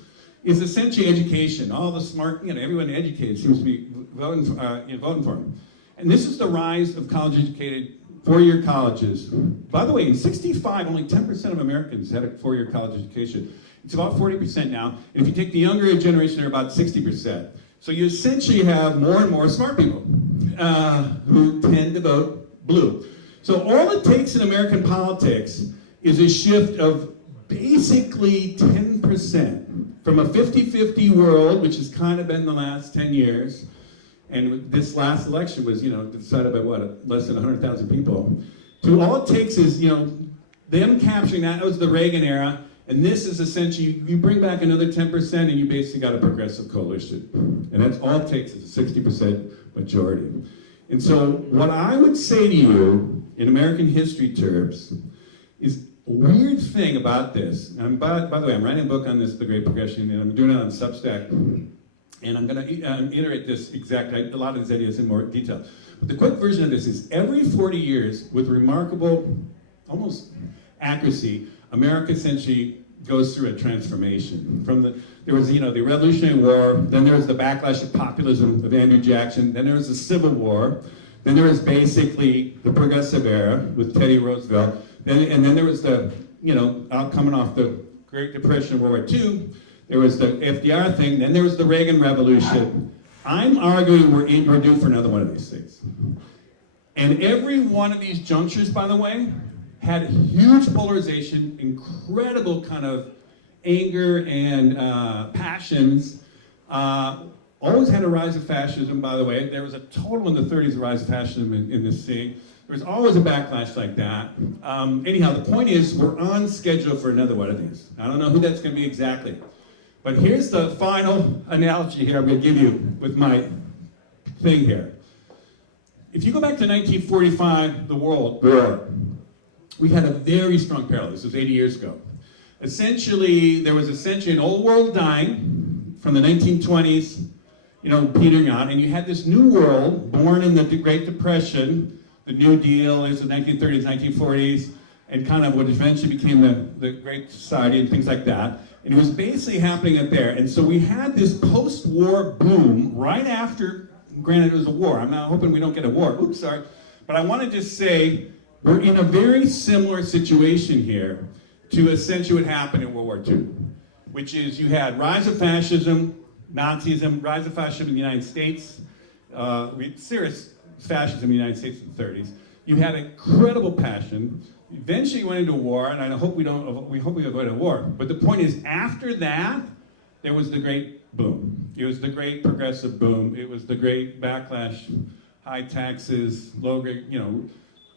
is essentially education. All the smart, everyone educated seems to be voting for them. And this is the rise of college-educated four-year colleges. By the way, in '65, only 10% of Americans had a four-year college education. It's about 40% now. And if you take the younger generation, they're about 60%. So you essentially have more and more smart people who tend to vote blue. So all it takes in American politics is a shift of basically 10% from a 50-50 world, which has kind of been the last 10 years, and this last election was, decided by what, less than 100,000 people, to all it takes is, them capturing that was the Reagan era, and this is essentially, you bring back another 10% and you basically got a progressive coalition. And that's all it takes is a 60% majority. And so what I would say to you, in American history terms, is a weird thing about this, and by the way, I'm writing a book on this, The Great Progression, and I'm doing it on Substack, and I'm going to iterate this a lot of these ideas in more detail. But the quick version of this is every 40 years, with remarkable, almost accuracy, America essentially goes through a transformation. There was the Revolutionary War, then there was the backlash of populism of Andrew Jackson, then there was the Civil War, then there was basically the Progressive Era with Teddy Roosevelt, and then there was the, coming off the Great Depression of World War II, there was the FDR thing, then there was the Reagan Revolution. I'm arguing we're due for another one of these things. And every one of these junctures, by the way, had huge polarization, incredible kind of anger and passions. Always had a rise of fascism, by the way. There was a total in the 30s rise of fascism in this scene. There was always a backlash like that. Anyhow, the point is we're on schedule for another one of these. I don't know who that's going to be exactly. But here's the final analogy here I'm going to give you with my thing here. If you go back to 1945, the World War, we had a very strong parallel. This was 80 years ago. Essentially, there was an old world dying from the 1920s, petering out, and you had this new world born in the Great Depression, the New Deal, is the 1930s, 1940s, and kind of what eventually became the Great Society and things like that. And it was basically happening up there. And so we had this post-war boom right after granted it was a war. I'm not hoping we don't get a war. Oops, sorry. But I want to just say we're in a very similar situation here to essentially what happened in World War II, which is you had rise of fascism, Nazism, rise of fascism in the United States, serious fascism in the United States in the 30s. You had incredible passion. Eventually you went into war, and I hope we avoid a war. But the point is, after that, there was the great boom. It was the great progressive boom. It was the great backlash, high taxes, low,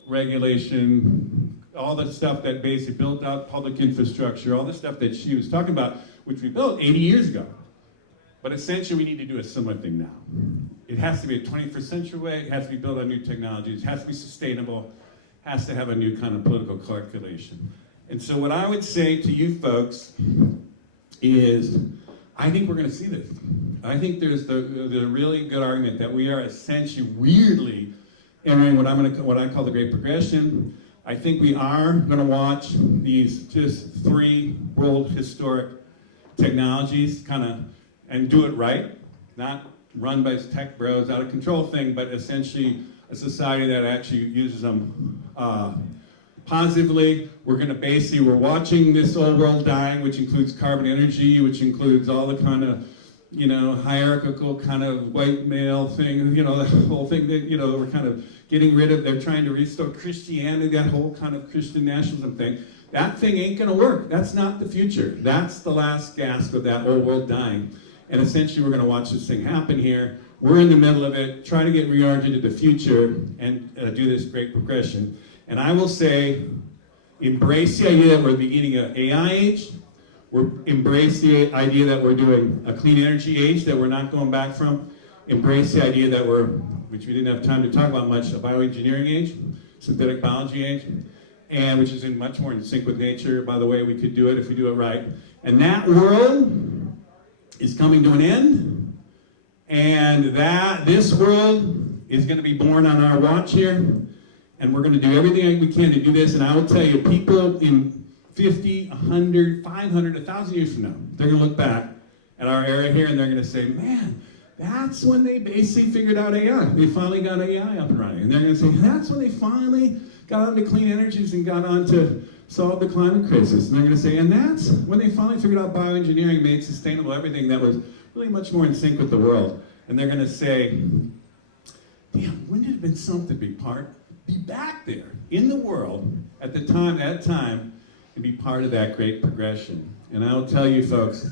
regulation, all the stuff that basically built out public infrastructure, all the stuff that she was talking about, which we built 80 years ago. But essentially, we need to do a similar thing now. It has to be a 21st century way. It has to be built on new technologies. It has to be sustainable. It has to have a new kind of political calculation. And so what I would say to you folks is, I think we're going to see this. I think there's the really good argument that we are essentially weirdly entering what I call the Great Progression. I think we are going to watch these just 3 world historic technologies and do it right, not run by tech bros, out of control thing, but essentially a society that actually uses them positively. We're watching this old world dying, which includes carbon energy, which includes all the kind of, hierarchical kind of white male thing, the whole thing that, we're kind of getting rid of. They're trying to restore Christianity, that whole kind of Christian nationalism thing. That thing ain't gonna work. That's not the future. That's the last gasp of that old world dying. And essentially, we're going to watch this thing happen here. We're in the middle of it, trying to get reoriented to the future and do this great progression. And I will say, embrace the idea that we're beginning an AI age. Embrace the idea that we're doing a clean energy age that we're not going back from. Embrace the idea that which we didn't have time to talk about much, a bioengineering age, synthetic biology age, and which is much more in sync with nature. By the way, we could do it if we do it right. And that world is coming to an end, and this world is going to be born on our watch here, and we're going to do everything we can to do this. And I will tell you, people in 50, 100, 500, 1,000 years from now, they're going to look back at our era here, and they're going to say, man, that's when they basically figured out AI. They finally got AI up and running. And they're going to say, that's when they finally got onto clean energies and got on to solve the climate crisis. And they're going to say, and that's when they finally figured out bioengineering made sustainable everything that was really much more in sync with the world. And they're going to say, damn, wouldn't it have been something to be back there in the world at that time, and be part of that great progression. And I'll tell you folks,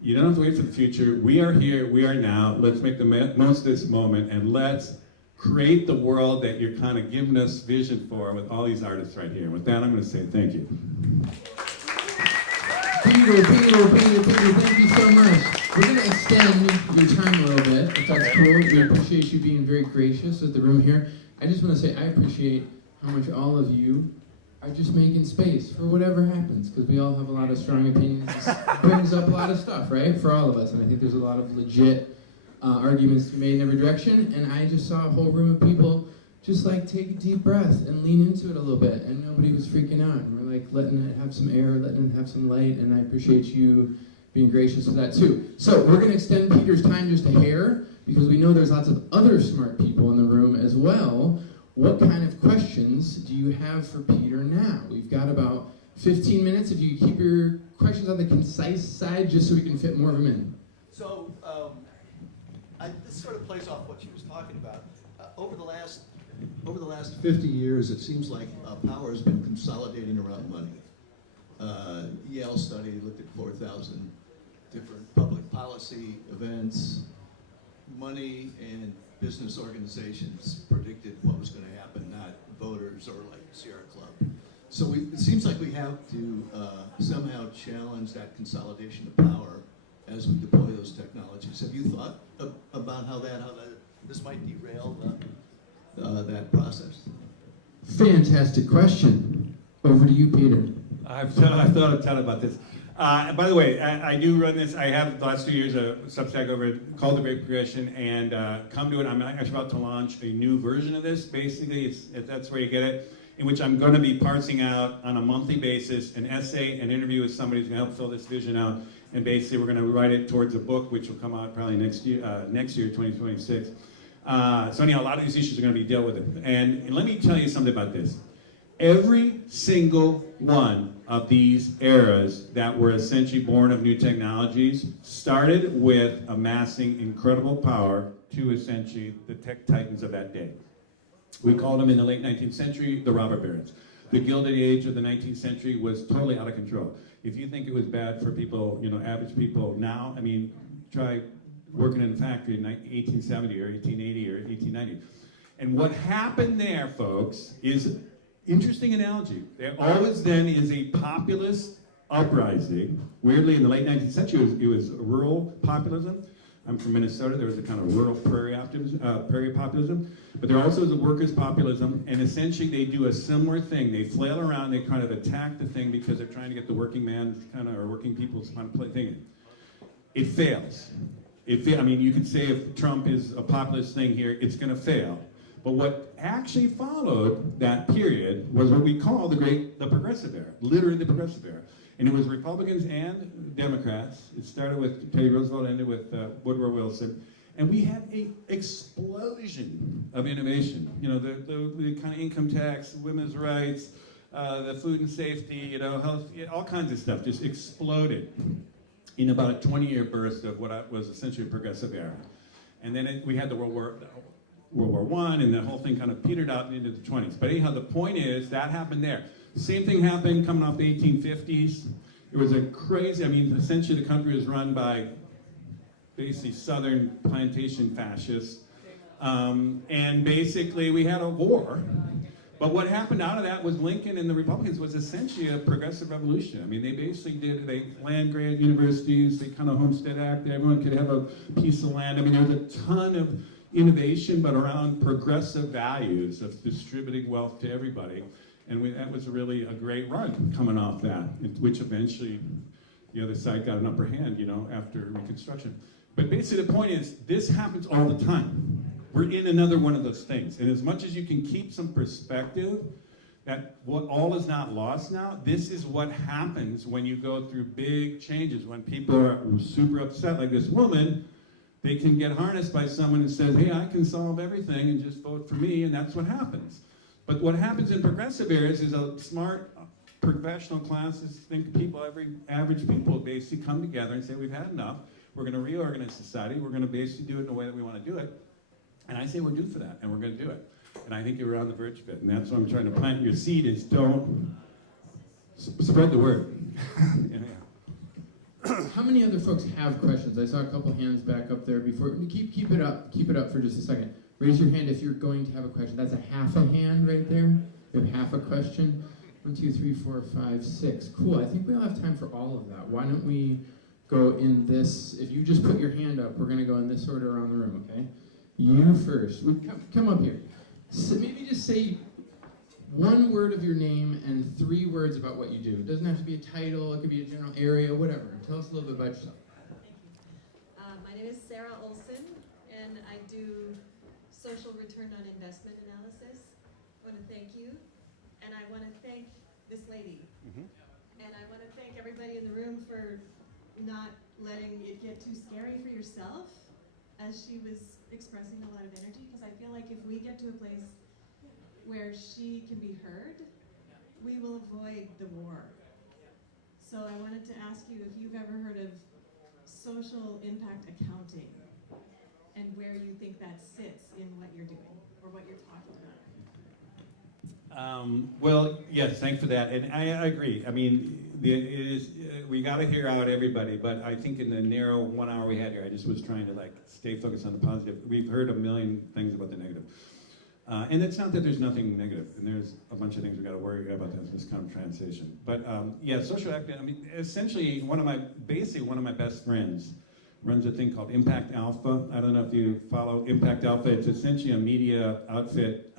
you don't have to wait for the future. We are here, we are now. Let's make the most of this moment, and let's create the world that you're kind of giving us vision for with all these artists right here. With that, I'm going to say thank you. Peter, thank you so much. We're going to extend your time a little bit, if that's cool. We appreciate you being very gracious with the room here. I just want to say I appreciate how much all of you are just making space for whatever happens, because we all have a lot of strong opinions. This brings up a lot of stuff, right, for all of us, and I think there's a lot of legit arguments to be made in every direction, and I just saw a whole room of people just like take a deep breath and lean into it a little bit, and nobody was freaking out, and we're like letting it have some air, letting it have some light, and I appreciate you being gracious with that too. So we're going to extend Peter's time just a hair, because we know there's lots of other smart people in the room as well. What kind of questions do you have for Peter now? We've got about 15 minutes. If you keep your questions on the concise side, just so we can fit more of them in. So, this sort of plays off what she was talking about. Over the last 50 years, it seems like power has been consolidating around money. Yale study looked at 4,000 different public policy events. Money and business organizations predicted what was going to happen, not voters or like Sierra Club. So it seems like we have to somehow challenge that consolidation of power as we deploy those technologies. Have you thought about how this might derail that process? Fantastic question. Over to you, Peter. I've thought a ton about this. By the way, I do run this. I have the last 2 years a Substack over it called The Great Progression, and come to it. I'm actually about to launch a new version of this. Basically, that's where you get it, in which I'm going to be parsing out on a monthly basis an essay, an interview with somebody who's going to help fill this vision out, and basically we're going to write it towards a book, which will come out probably next year, 2026. So anyhow, a lot of these issues are going to be dealt with. And let me tell you something about this. Every single one of these eras that were essentially born of new technologies started with amassing incredible power to essentially the tech titans of that day. We called them in the late 19th century the robber barons. The Gilded Age of the 19th century was totally out of control. If you think it was bad for people, average people now, I mean, try working in a factory in 1870 or 1880 or 1890. And what happened there, folks, is interesting analogy. There always then is a populist uprising. Weirdly, in the late 19th century, it was rural populism. I'm from Minnesota. There was a kind of rural prairie populism. But there also is a workers' populism. And essentially, they do a similar thing. They flail around. They kind of attack the thing because they're trying to get the working man or working people's kind of play thing. It fails. I mean, you could say if Trump is a populist thing here, it's going to fail. But what actually followed that period was what we call the progressive era, literally the progressive era. And it was Republicans and Democrats. It started with Teddy Roosevelt, ended with Woodrow Wilson. And we had an explosion of innovation. The kind of income tax, women's rights, the food and safety, health, all kinds of stuff just exploded in about a 20-year burst of what was essentially a progressive era. And then we had the World War I, and the whole thing kind of petered out into the 20s. But anyhow, the point is, that happened there. The same thing happened coming off the 1850s. It was a crazy, essentially the country was run by basically Southern plantation fascists. And basically we had a war. But what happened out of that was Lincoln and the Republicans was essentially a progressive revolution. They basically they land grant universities, they kind of Homestead Act, everyone could have a piece of land. There was a ton of innovation, but around progressive values of distributing wealth to everybody. And that was really a great run coming off that, which eventually the other side got an upper hand, after Reconstruction. But basically the point is, this happens all the time. We're in another one of those things. And as much as you can keep some perspective that all is not lost now, this is what happens when you go through big changes. When people are super upset, like this woman, they can get harnessed by someone who says, hey, I can solve everything and just vote for me, and that's what happens. But what happens in progressive areas is a smart professional classes, average people basically come together and say, we've had enough. We're going to reorganize society. We're going to basically do it in the way that we want to do it. And I say we're due for that, and we're going to do it. And I think you're on the verge of it. And that's what I'm trying to plant your seed is don't spread the word. How many other folks have questions? I saw a couple hands back up there before. Keep it up for just a second. Raise your hand if you're going to have a question. That's a half a hand right there. You have half a question. 1, 2, 3, 4, 5, 6. Cool. I think we'll have time for all of that. Why don't we go in this? If you just put your hand up, we're going to go in this order around the room. Okay. You first. Come up here. So maybe just say one word of your name and 3 words about what you do. It doesn't have to be a title. It could be a general area, whatever. Tell us a little bit about yourself. Thank you. My name is Sarah Olson, and I do social return on investment analysis. I want to thank you, and I want to thank this lady. And I want to thank everybody in the room for not letting it get too scary for yourself, as she was expressing a lot of energy, because I feel like if we get to a place where she can be heard, we will avoid the war. So I wanted to ask you if you've ever heard of social impact accounting and where you think that sits in what you're doing or what you're talking about. Well, yes, thanks for that. And I agree. We got to hear out everybody, but I think in the narrow 1 hour we had here, I just was trying to stay focused on the positive. We've heard a million things about the negative. And it's not that there's nothing negative, and there's a bunch of things we've got to worry about this kind of transition. But yeah, social acting, essentially one of my best friends runs a thing called Impact Alpha. I don't know if you follow Impact Alpha. It's essentially a media outfit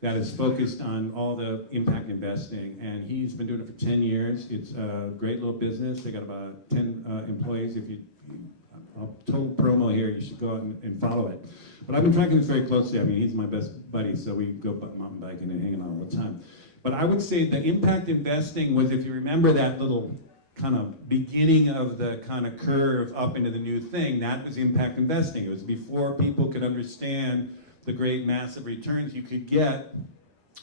that is focused on all the impact investing, and he's been doing it for 10 years. It's a great little business. They got about 10 employees. Total promo here, you should go out and follow it. But I've been tracking this very closely. He's my best buddy, so we go mountain biking and hanging out all the time. But I would say the impact investing was, if you remember that little kind of beginning of the kind of curve up into the new thing. That was impact investing. It was before people could understand the great massive returns you could get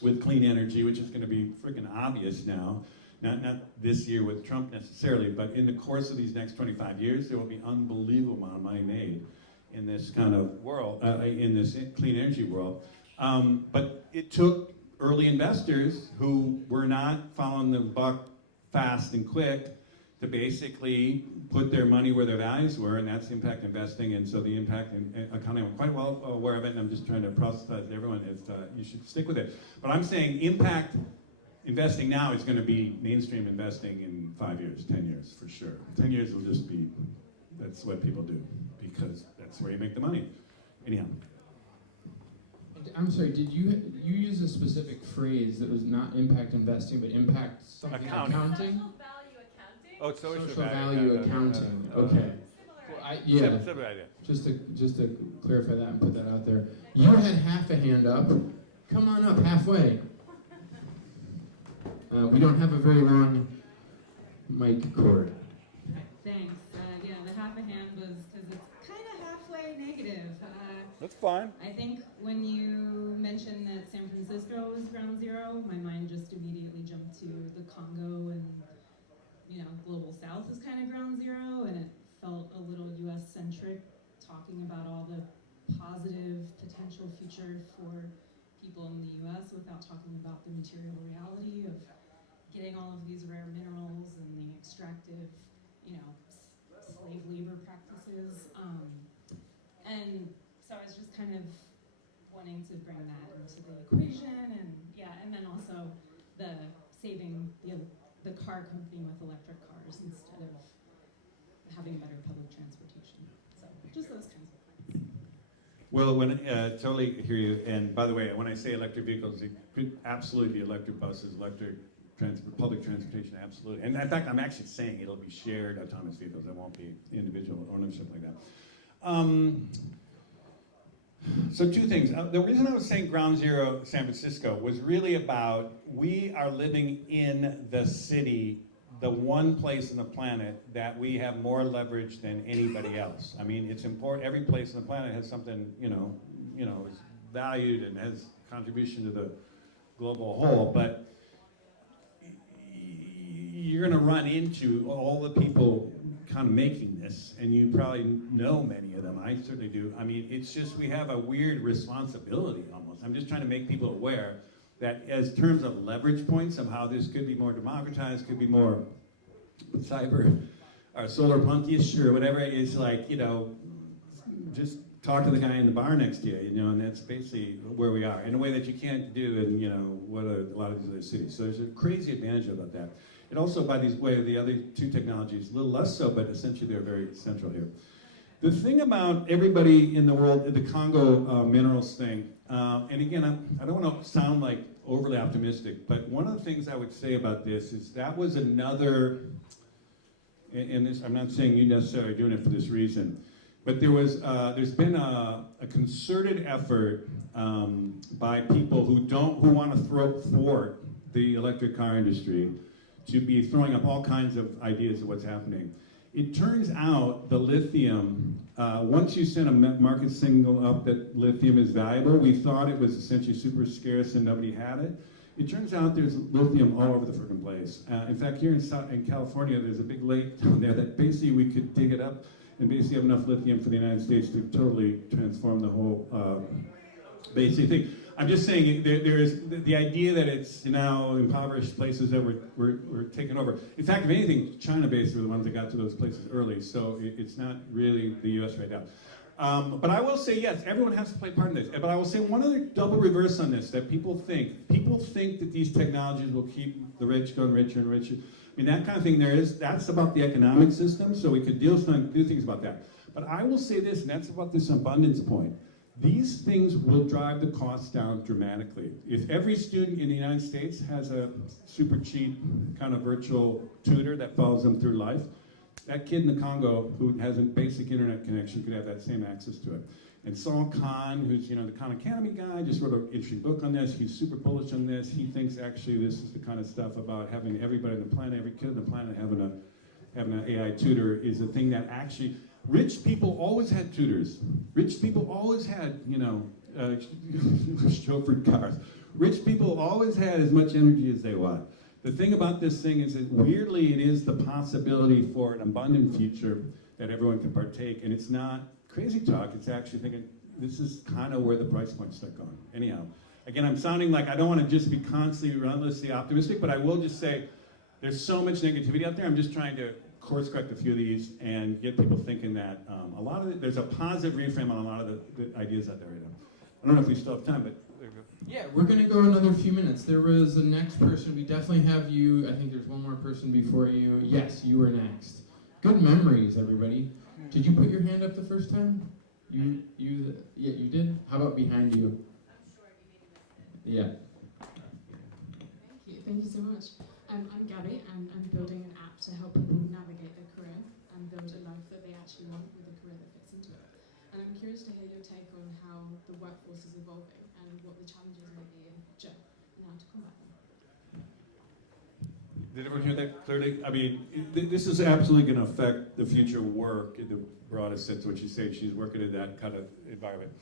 with clean energy, which is going to be freaking obvious now. Not this year with Trump necessarily, but in the course of these next 25 years, there will be unbelievable amount of money made in this kind of world, in this clean energy world. But it took early investors who were not following the buck fast and quick to basically put their money where their values were, and that's impact investing. And so the impact accounting, I'm quite well aware of it, and I'm just trying to proselytize to everyone is you should stick with it. But I'm saying impact investing now is going to be mainstream investing in 5 years, 10 years for sure. 10 years will just be, that's what people do, because that's where you make the money. Anyhow. I'm sorry, did you use a specific phrase that was not impact investing, but impact something accounting? Social value accounting? Oh, Social value accounting. Okay. Well, yeah. Similar idea. Just to clarify that and put that out there. You had half a hand up. Come on up halfway. We don't have a very long mic cord. Thanks. Yeah, the half a hand was because it's kind of halfway negative. That's fine. I think when you mentioned that San Francisco was ground zero, my mind just immediately jumped to the Congo, and global south is kind of ground zero, and it felt a little U.S. centric, talking about all the positive potential future for people in the U.S. without talking about the material reality of getting all of these rare minerals and the extractive, slave labor practices. And so I was just kind of wanting to bring that into the equation, and then also the saving the car company with electric cars instead of having better public transportation. So just those kinds of things. Well, totally hear you. And by the way, when I say electric vehicles, it could absolutely be electric buses, public transportation, absolutely. And in fact, I'm actually saying it'll be shared autonomous vehicles. It won't be individual ownership like that. So two things. The reason I was saying ground zero San Francisco was really about we are living in the city, the one place on the planet that we have more leverage than anybody else. I mean, it's important. Every place on the planet has something, is valued and has contribution to the global whole. But you're going to run into all the people kind of making this, and you probably know many of them. I certainly do. I mean, it's just we have a weird responsibility almost. I'm just trying to make people aware that as terms of leverage points of how this could be more democratized, could be more cyber or solar punkish or whatever, it's like, just talk to the guy in the bar next to you, and that's basically where we are in a way that you can't do in, what a lot of these other cities. So there's a crazy advantage about that. And also, by the way, the other two technologies, a little less so, but essentially they're very central here. The thing about everybody in the world, the Congo minerals thing, and again, I don't want to sound like overly optimistic, but one of the things I would say about this is that was another, and this, I'm not saying you necessarily are doing it for this reason, but there's been a concerted effort by people who want to thwart the electric car industry to be throwing up all kinds of ideas of what's happening. It turns out the lithium, once you send a market signal up that lithium is valuable, we thought it was essentially super scarce and nobody had it. It turns out there's lithium all over the freaking place. In fact, here in California, there's a big lake down there that basically we could dig it up and basically have enough lithium for the United States to totally transform the whole basic thing. I'm just saying there is the idea that it's now impoverished places that were taken over. In fact, if anything, China-based were the ones that got to those places early, so it's not really the U.S. right now. But I will say, yes, everyone has to play part in this. But I will say one other double reverse on this that people think that these technologies will keep the rich going richer and richer. I mean, that kind of thing that's about the economic system, so we could do things about that. But I will say this, and that's about this abundance point. These things will drive the costs down dramatically. If every student in the United States has a super cheap kind of virtual tutor that follows them through life, that kid in the Congo who has a basic internet connection could have that same access to it. And Saul Khan, who's the Khan Academy guy, just wrote an interesting book on this. He's super bullish on this. He thinks actually this is the kind of stuff about having everybody on the planet, every kid on the planet having having an AI tutor is a thing that actually, rich people always had tutors. Rich people always had, you know, chauffeured cars. Rich people always had as much energy as they want. The thing about this thing is that weirdly it is the possibility for an abundant future that everyone can partake, and it's not crazy talk, it's actually thinking this is kind of where the price points start going. Anyhow, again, I'm sounding like I don't want to just be constantly relentlessly optimistic, but I will just say there's so much negativity out there. I'm just trying to course correct a few of these and get people thinking that a lot of it, there's a positive reframe on a lot of the ideas out there right now. I don't know if we still have time, but there you go. Yeah, we're going to go another few minutes. There was the next person. We definitely have you. I think there's one more person before you. Yes, you were next. Good memories, everybody. Did you put your hand up the first time? Yeah, you did? How about behind you? I'm sure you maybe missed it. Yeah. Thank you so much. I'm Gabby, and I'm building an app to help people navigate their career and build a life that they actually want with a career that fits into it. And I'm curious to hear your take on how the workforce is evolving and what the challenges may be in the future and how to combat them. Did everyone hear that clearly? I mean, this is absolutely going to affect the future work in the broadest sense. What she's saying, she's working in that kind of environment.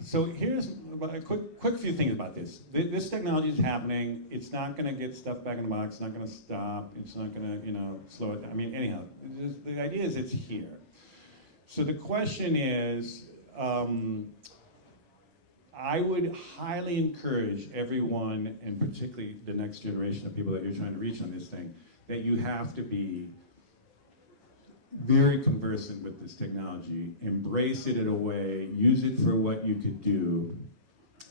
So here's a quick few things about this. This technology is happening. It's not going to get stuff back in the box. It's not going to stop. It's not going to, you know, slow it down. I mean, anyhow, the idea is it's here. So the question is, I would highly encourage everyone, and particularly the next generation of people that you're trying to reach on this thing, that you have to be very conversant with this technology, embrace it in a way, use it for what you could do.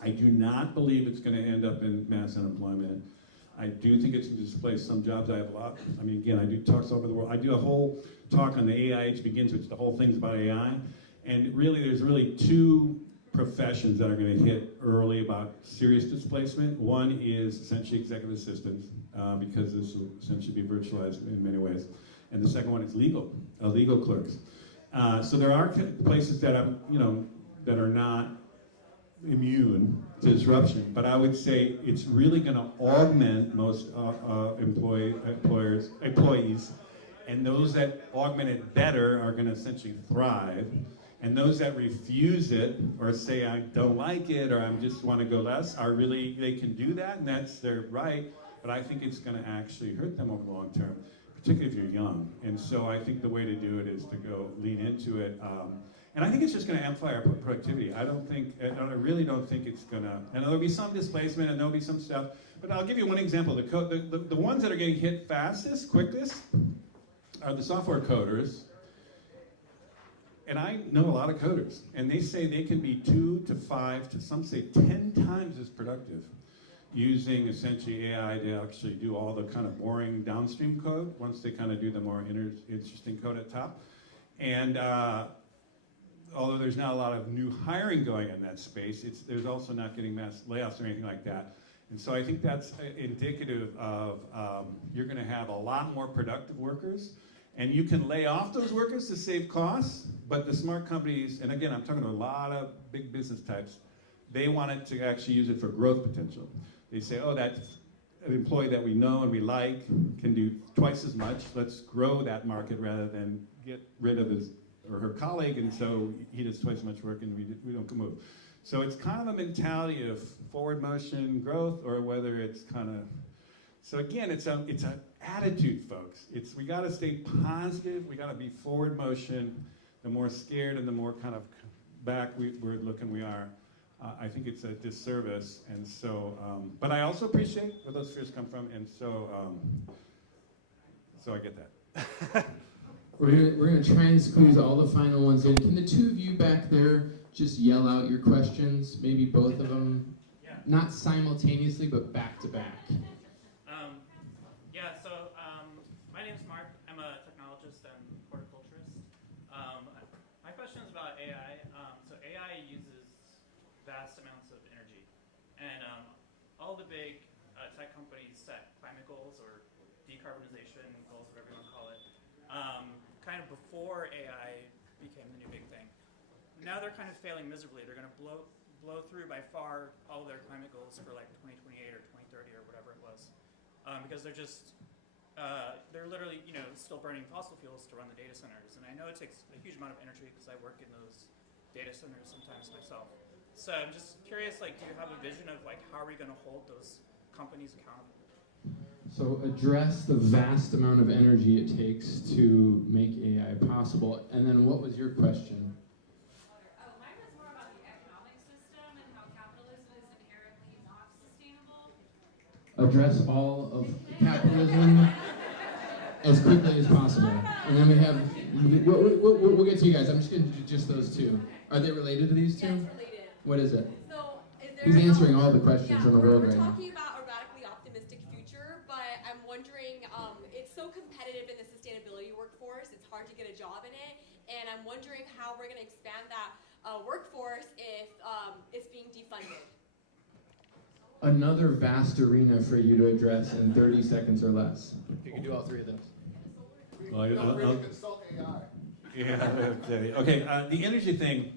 I do not believe it's going to end up in mass unemployment. I do think it's going to displace some jobs. I have a lot, I mean, again, I do talks all over the world. I do a whole talk on the AI Age Begins, which the whole thing's about AI. And really, there's really two professions that are going to hit early about serious displacement. One is essentially executive assistants, because this will essentially be virtualized in many ways. And the second one is legal clerks. So there are places that that are not immune to disruption, but I would say it's really going to augment most employees, and those that augment it better are going to essentially thrive. And those that refuse it or say, I don't like it, or I just want to go less, are really, they can do that, and that's their right, but I think it's going to actually hurt them over the long term, particularly if you're young. And so I think the way to do it is to go lean into it. And I think it's just going to amplify our productivity. I really don't think it's going to, and there'll be some displacement and there'll be some stuff, but I'll give you one example. The ones that are getting hit fastest, quickest, are the software coders. And I know a lot of coders, and they say they can be 2 to 5 to some say 10 times as productive using essentially AI to actually do all the kind of boring downstream code once they kind of do the more interesting code at top. And although there's not a lot of new hiring going in that space, there's also not getting mass layoffs or anything like that. And so I think that's indicative of you're going to have a lot more productive workers. And you can lay off those workers to save costs, but the smart companies, and again, I'm talking to a lot of big business types, they wanted to actually use it for growth potential. They say, oh, that's an employee that we know and we like, can do twice as much, let's grow that market rather than get rid of his or her colleague, and so he does twice as much work and we don't move. So it's kind of a mentality of forward motion growth, or whether it's kind of, so again, it's an attitude, folks. We got to stay positive. We got to be forward motion. The more scared and the more kind of back we're looking we are, I think it's a disservice. And so, but I also appreciate where those fears come from, and so I get that. We're gonna try and squeeze all the final ones in. Can the two of you back there just yell out your questions? Maybe both of them, not simultaneously, but back to back. My name's Mark. I'm a technologist and horticulturist. My question is about AI. So AI uses vast amounts of energy, and all the big tech companies set climate goals or decarbonization goals, whatever you want to call it, kind of before AI became the new big thing. Now they're kind of failing miserably. They're going to blow through by far all of their climate goals for like 2028 or 2030 or whatever it was, because they're just they're literally, still burning fossil fuels to run the data centers. And I know it takes a huge amount of energy because I work in those data centers sometimes myself. So I'm just curious, do you have a vision of how are we going to hold those companies accountable? So address the vast amount of energy it takes to make AI possible. And then what was your question? Mine was more about the economic system and how capitalism is inherently not sustainable. Address all of capitalism as quickly as possible. And then we have, we'll get to you guys. I'm just going to do just those two. Are they related to these two? Yes, related. What is it? So, is there He's answering all the questions in the world right we're now. talking about a radically optimistic future, but I'm wondering, it's so competitive in the sustainability workforce, it's hard to get a job in it, and I'm wondering how we're going to expand that workforce if it's being defunded. Another vast arena for you to address in 30 seconds or less. You can do all three of those. Well, really consult AI. Yeah. Okay. The energy thing.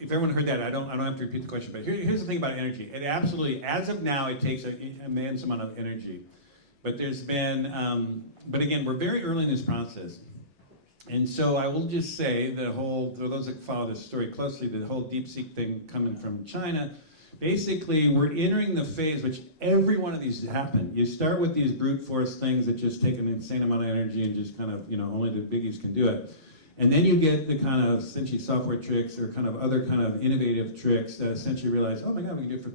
If everyone heard that, I don't have to repeat the question. But here's the thing about energy. It absolutely, as of now, it takes an immense amount of energy. But there's been, but again, we're very early in this process. And so I will just say for those that follow this story closely, the whole DeepSeek thing coming from China. Basically, we're entering the phase which every one of these happen. You start with these brute force things that just take an insane amount of energy and just kind of, only the biggies can do it. And then you get the kind of essentially software tricks or kind of other kind of innovative tricks that essentially realize, oh my God, we can do it for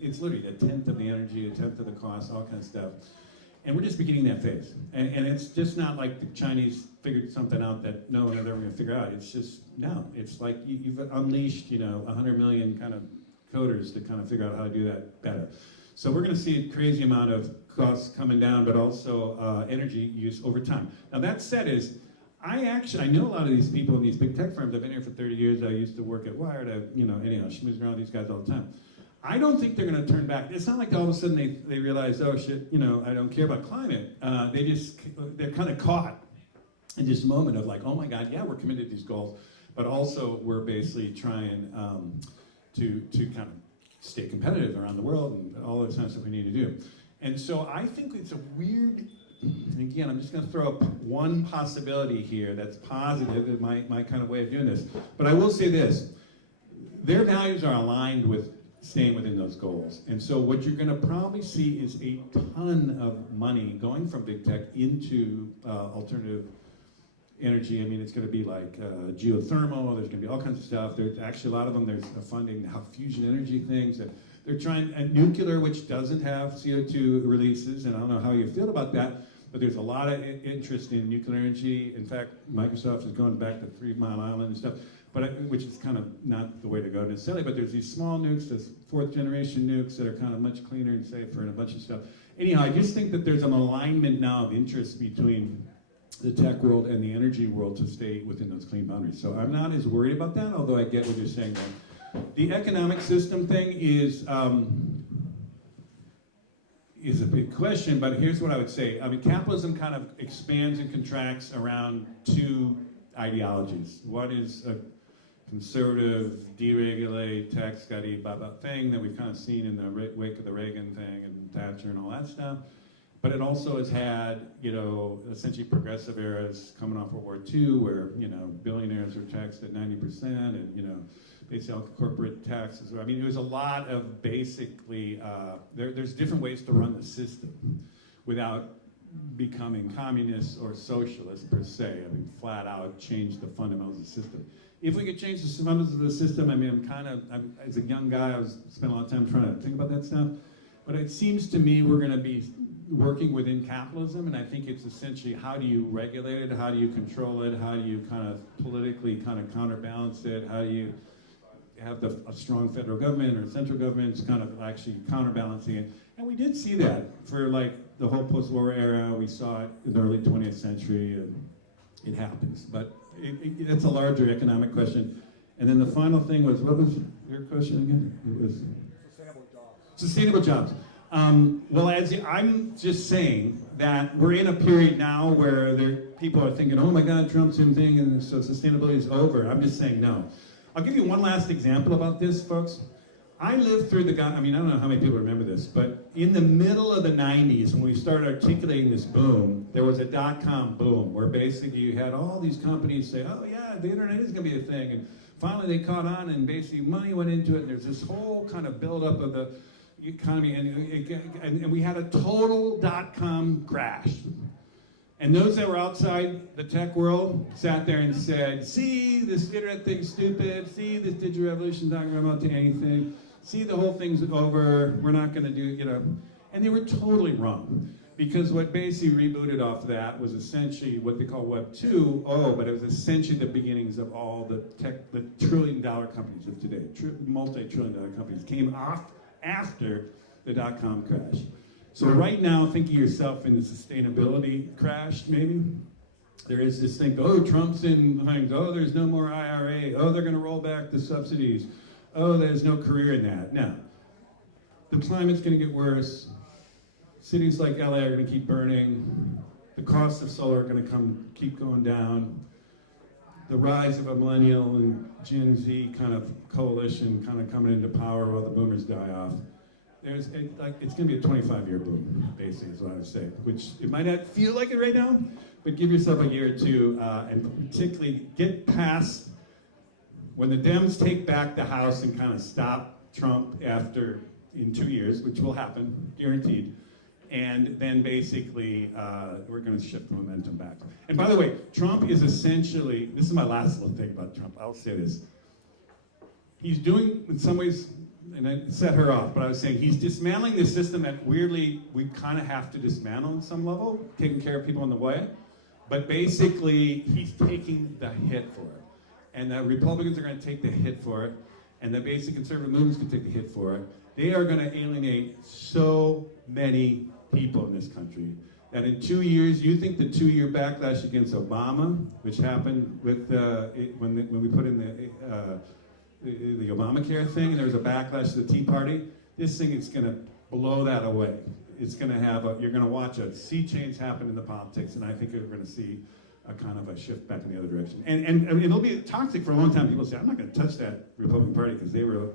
it's literally a tenth of the energy, a tenth of the cost, all kinds of stuff. And we're just beginning that phase. And it's just not like the Chinese figured something out that no one ever going to figure out. It's just, no. It's like you've unleashed, 100 million kind of coders to kind of figure out how to do that better. So we're going to see a crazy amount of costs coming down, but also energy use over time. Now that said I know a lot of these people in these big tech firms. I've been here for 30 years. I used to work at Wired. Anyhow, schmooze around with these guys all the time. I don't think they're going to turn back. It's not like all of a sudden they realize, oh shit, I don't care about climate. They're kind of caught in this moment of like, oh my God, yeah, we're committed to these goals, but also we're basically trying to kind of stay competitive around the world and all the kind of stuff we need to do. And so I think it's a weird, and again, I'm just going to throw up one possibility here that's positive in my kind of way of doing this. But I will say this, their values are aligned with staying within those goals. And so what you're going to probably see is a ton of money going from big tech into alternative energy. I mean, it's going to be like geothermal, there's going to be all kinds of stuff. There's actually a lot of them, there's funding fusion energy things. And they're trying, nuclear, which doesn't have CO2 releases, and I don't know how you feel about that, but there's a lot of interest in nuclear energy. In fact, Microsoft is going back to 3 Mile Island and stuff, which is kind of not the way to go necessarily, but there's these small nukes, those 4th generation nukes that are kind of much cleaner and safer and a bunch of stuff. Anyhow, I just think that there's an alignment now of interest between the tech world and the energy world to stay within those clean boundaries. So I'm not as worried about that, although I get what you're saying there. The economic system thing is a big question, but here's what I would say. I mean, capitalism kind of expands and contracts around 2 ideologies. One is a conservative, deregulate, tax cutty, blah, blah thing that we've kind of seen in the wake of the Reagan thing and Thatcher and all that stuff. But it also has had, essentially progressive eras coming off World War II where, billionaires were taxed at 90% and, basically all corporate taxes. I mean, it was a lot of basically, there's different ways to run the system without becoming communist or socialist per se. I mean, flat out change the fundamentals of the system. If we could change the fundamentals of the system, I mean, as a young guy, I spent a lot of time trying to think about that stuff. But it seems to me we're going to be working within capitalism, and I think it's essentially how do you regulate it, how do you control it, how do you kind of politically kind of counterbalance it, how do you have a strong federal government or central governments kind of actually counterbalancing it. And we did see that for like the whole post-war era. We saw it in the early 20th century, and it happens. But it's a larger economic question. And then the final thing was, what was your question again? It was sustainable jobs. Sustainable jobs. Well, I'm just saying that we're in a period now where people are thinking, oh my God, Trump's in thing, and so sustainability is over. I'm just saying no. I'll give you one last example about this, folks. I lived through I mean, I don't know how many people remember this, but in the middle of the 90s, when we started articulating this boom, there was a dot-com boom, where basically you had all these companies say, oh yeah, the internet is gonna be a thing, and finally they caught on, and basically money went into it, and there's this whole kind of buildup of the economy, and we had a total dot-com crash. And those that were outside the tech world sat there and said, see, this internet thing's stupid, see, this digital revolution's not gonna amount to anything, see, the whole thing's over, we're not gonna do, you know. And they were totally wrong. Because what basically rebooted off that was essentially what they call Web 2.0, but it was essentially the beginnings of all the trillion-dollar companies of today. Multi-trillion-dollar companies came off after the dot-com crash. So right now, think of yourself in the sustainability crash, maybe. There is this thing, oh, Trump's in things, oh, there's no more IRA, oh, they're gonna roll back the subsidies, oh, there's no career in that. Now, the climate's gonna get worse. Cities like LA are gonna keep burning. The cost of solar are gonna keep going down. The rise of a millennial and Gen Z kind of coalition kind of coming into power while the boomers die off. It's going to be a 25-year boom, basically, is what I would say. Which it might not feel like it right now, but give yourself a year or two, and particularly get past when the Dems take back the House and kind of stop Trump in 2 years, which will happen, guaranteed. And then basically, we're going to shift the momentum back. And by the way, Trump is essentially, this is my last little thing about Trump, I'll say this. He's doing, in some ways, and I set her off, but I was saying he's dismantling the system that weirdly we kind of have to dismantle on some level, taking care of people on the way. But basically, he's taking the hit for it. And the Republicans are going to take the hit for it. And the basic conservative movements can take the hit for it. They are going to alienate so many people in this country that in 2 years, you think the 2-year backlash against Obama, which happened with when we put in the Obamacare thing, and there was a backlash to the Tea Party, this thing is going to blow that away. It's going to have you're going to watch a sea change happen in the politics, and I think you're going to see a kind of a shift back in the other direction. And it'll be toxic for a long time. People say, I'm not going to touch that Republican Party because they were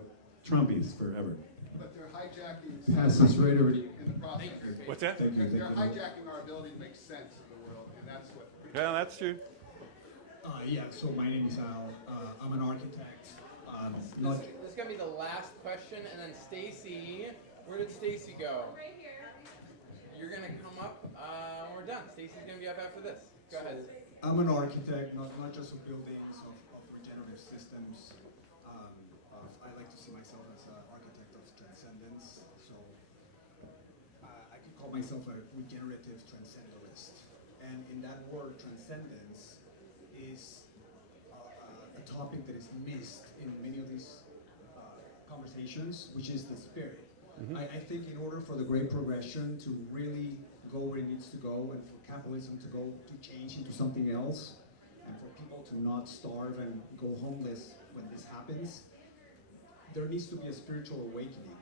Trumpies forever. But they're hijacking Pass this right over to you. in the process. What's that? They're hijacking our ability to make sense of the world, and that's what. Yeah, that's true. Yeah, so my name is Al. I'm an architect. This is going to be the last question, and then Stacy, where did Stacy go? Right here. You're going to come up when we're done. Stacy's going to be up after this. Go ahead. I'm an architect, not just of buildings, of regenerative systems. I like to see myself as an architect of transcendence. So I could call myself a regenerative transcendentalist. And in that word, transcendence is a topic that is missed in many of these conversations, which is the spirit. Mm-hmm. I think in order for the great progression to really go where it needs to go, and for capitalism to go to change into something else, and for people to not starve and go homeless when this happens, there needs to be a spiritual awakening.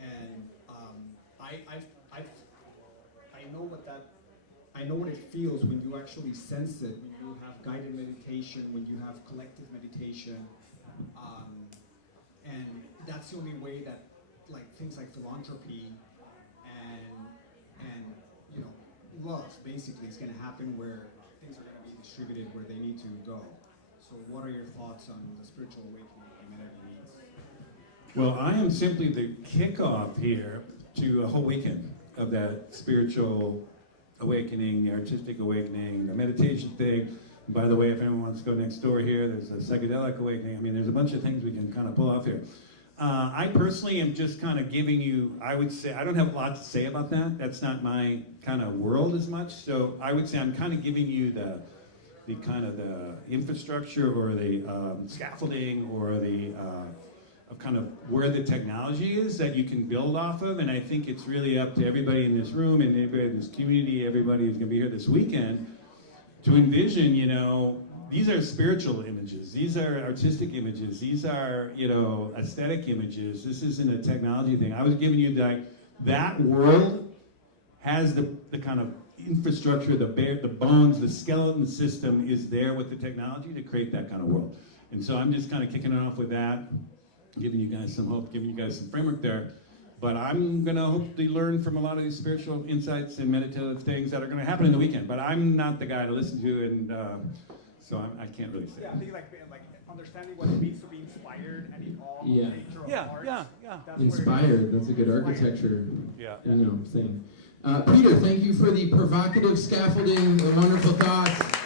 And I know what it feels when you actually sense it, when you have guided meditation, when you have collective meditation, and that's the only way that things like philanthropy and you know, love basically is going to happen, where things are going to be distributed where they need to go. So what are your thoughts on the spiritual awakening humanity needs? Well, I am simply the kickoff here to a whole weekend of that spiritual awakening, the artistic awakening, the meditation thing. And by the way, if anyone wants to go next door here, there's a psychedelic awakening. I mean, there's a bunch of things we can kind of pull off here. I personally am just kind of giving you, I would say, I don't have a lot to say about that. That's not my kind of world as much. So I would say I'm kind of giving you the kind of the infrastructure or the scaffolding or the of kind of where the technology is that you can build off of. And I think it's really up to everybody in this room and everybody in this community, everybody who's going to be here this weekend, to envision, you know, these are spiritual images, these are artistic images, these are, you know, aesthetic images. This isn't a technology thing. I was giving you that world has the kind of infrastructure, the bones, the skeleton system is there with the technology to create that kind of world. And so I'm just kind of kicking it off with that. giving you guys some hope, giving you guys some framework there. But I'm going to hopefully learn from a lot of these spiritual insights and meditative things that are going to happen in the weekend. But I'm not the guy to listen to, and so I can't really say. Yeah, I think like understanding what it means to be inspired and in awe of nature of art. That's Inspired. That's a good architecture. Yeah. Thing. Peter, thank you for the provocative scaffolding, the wonderful thoughts.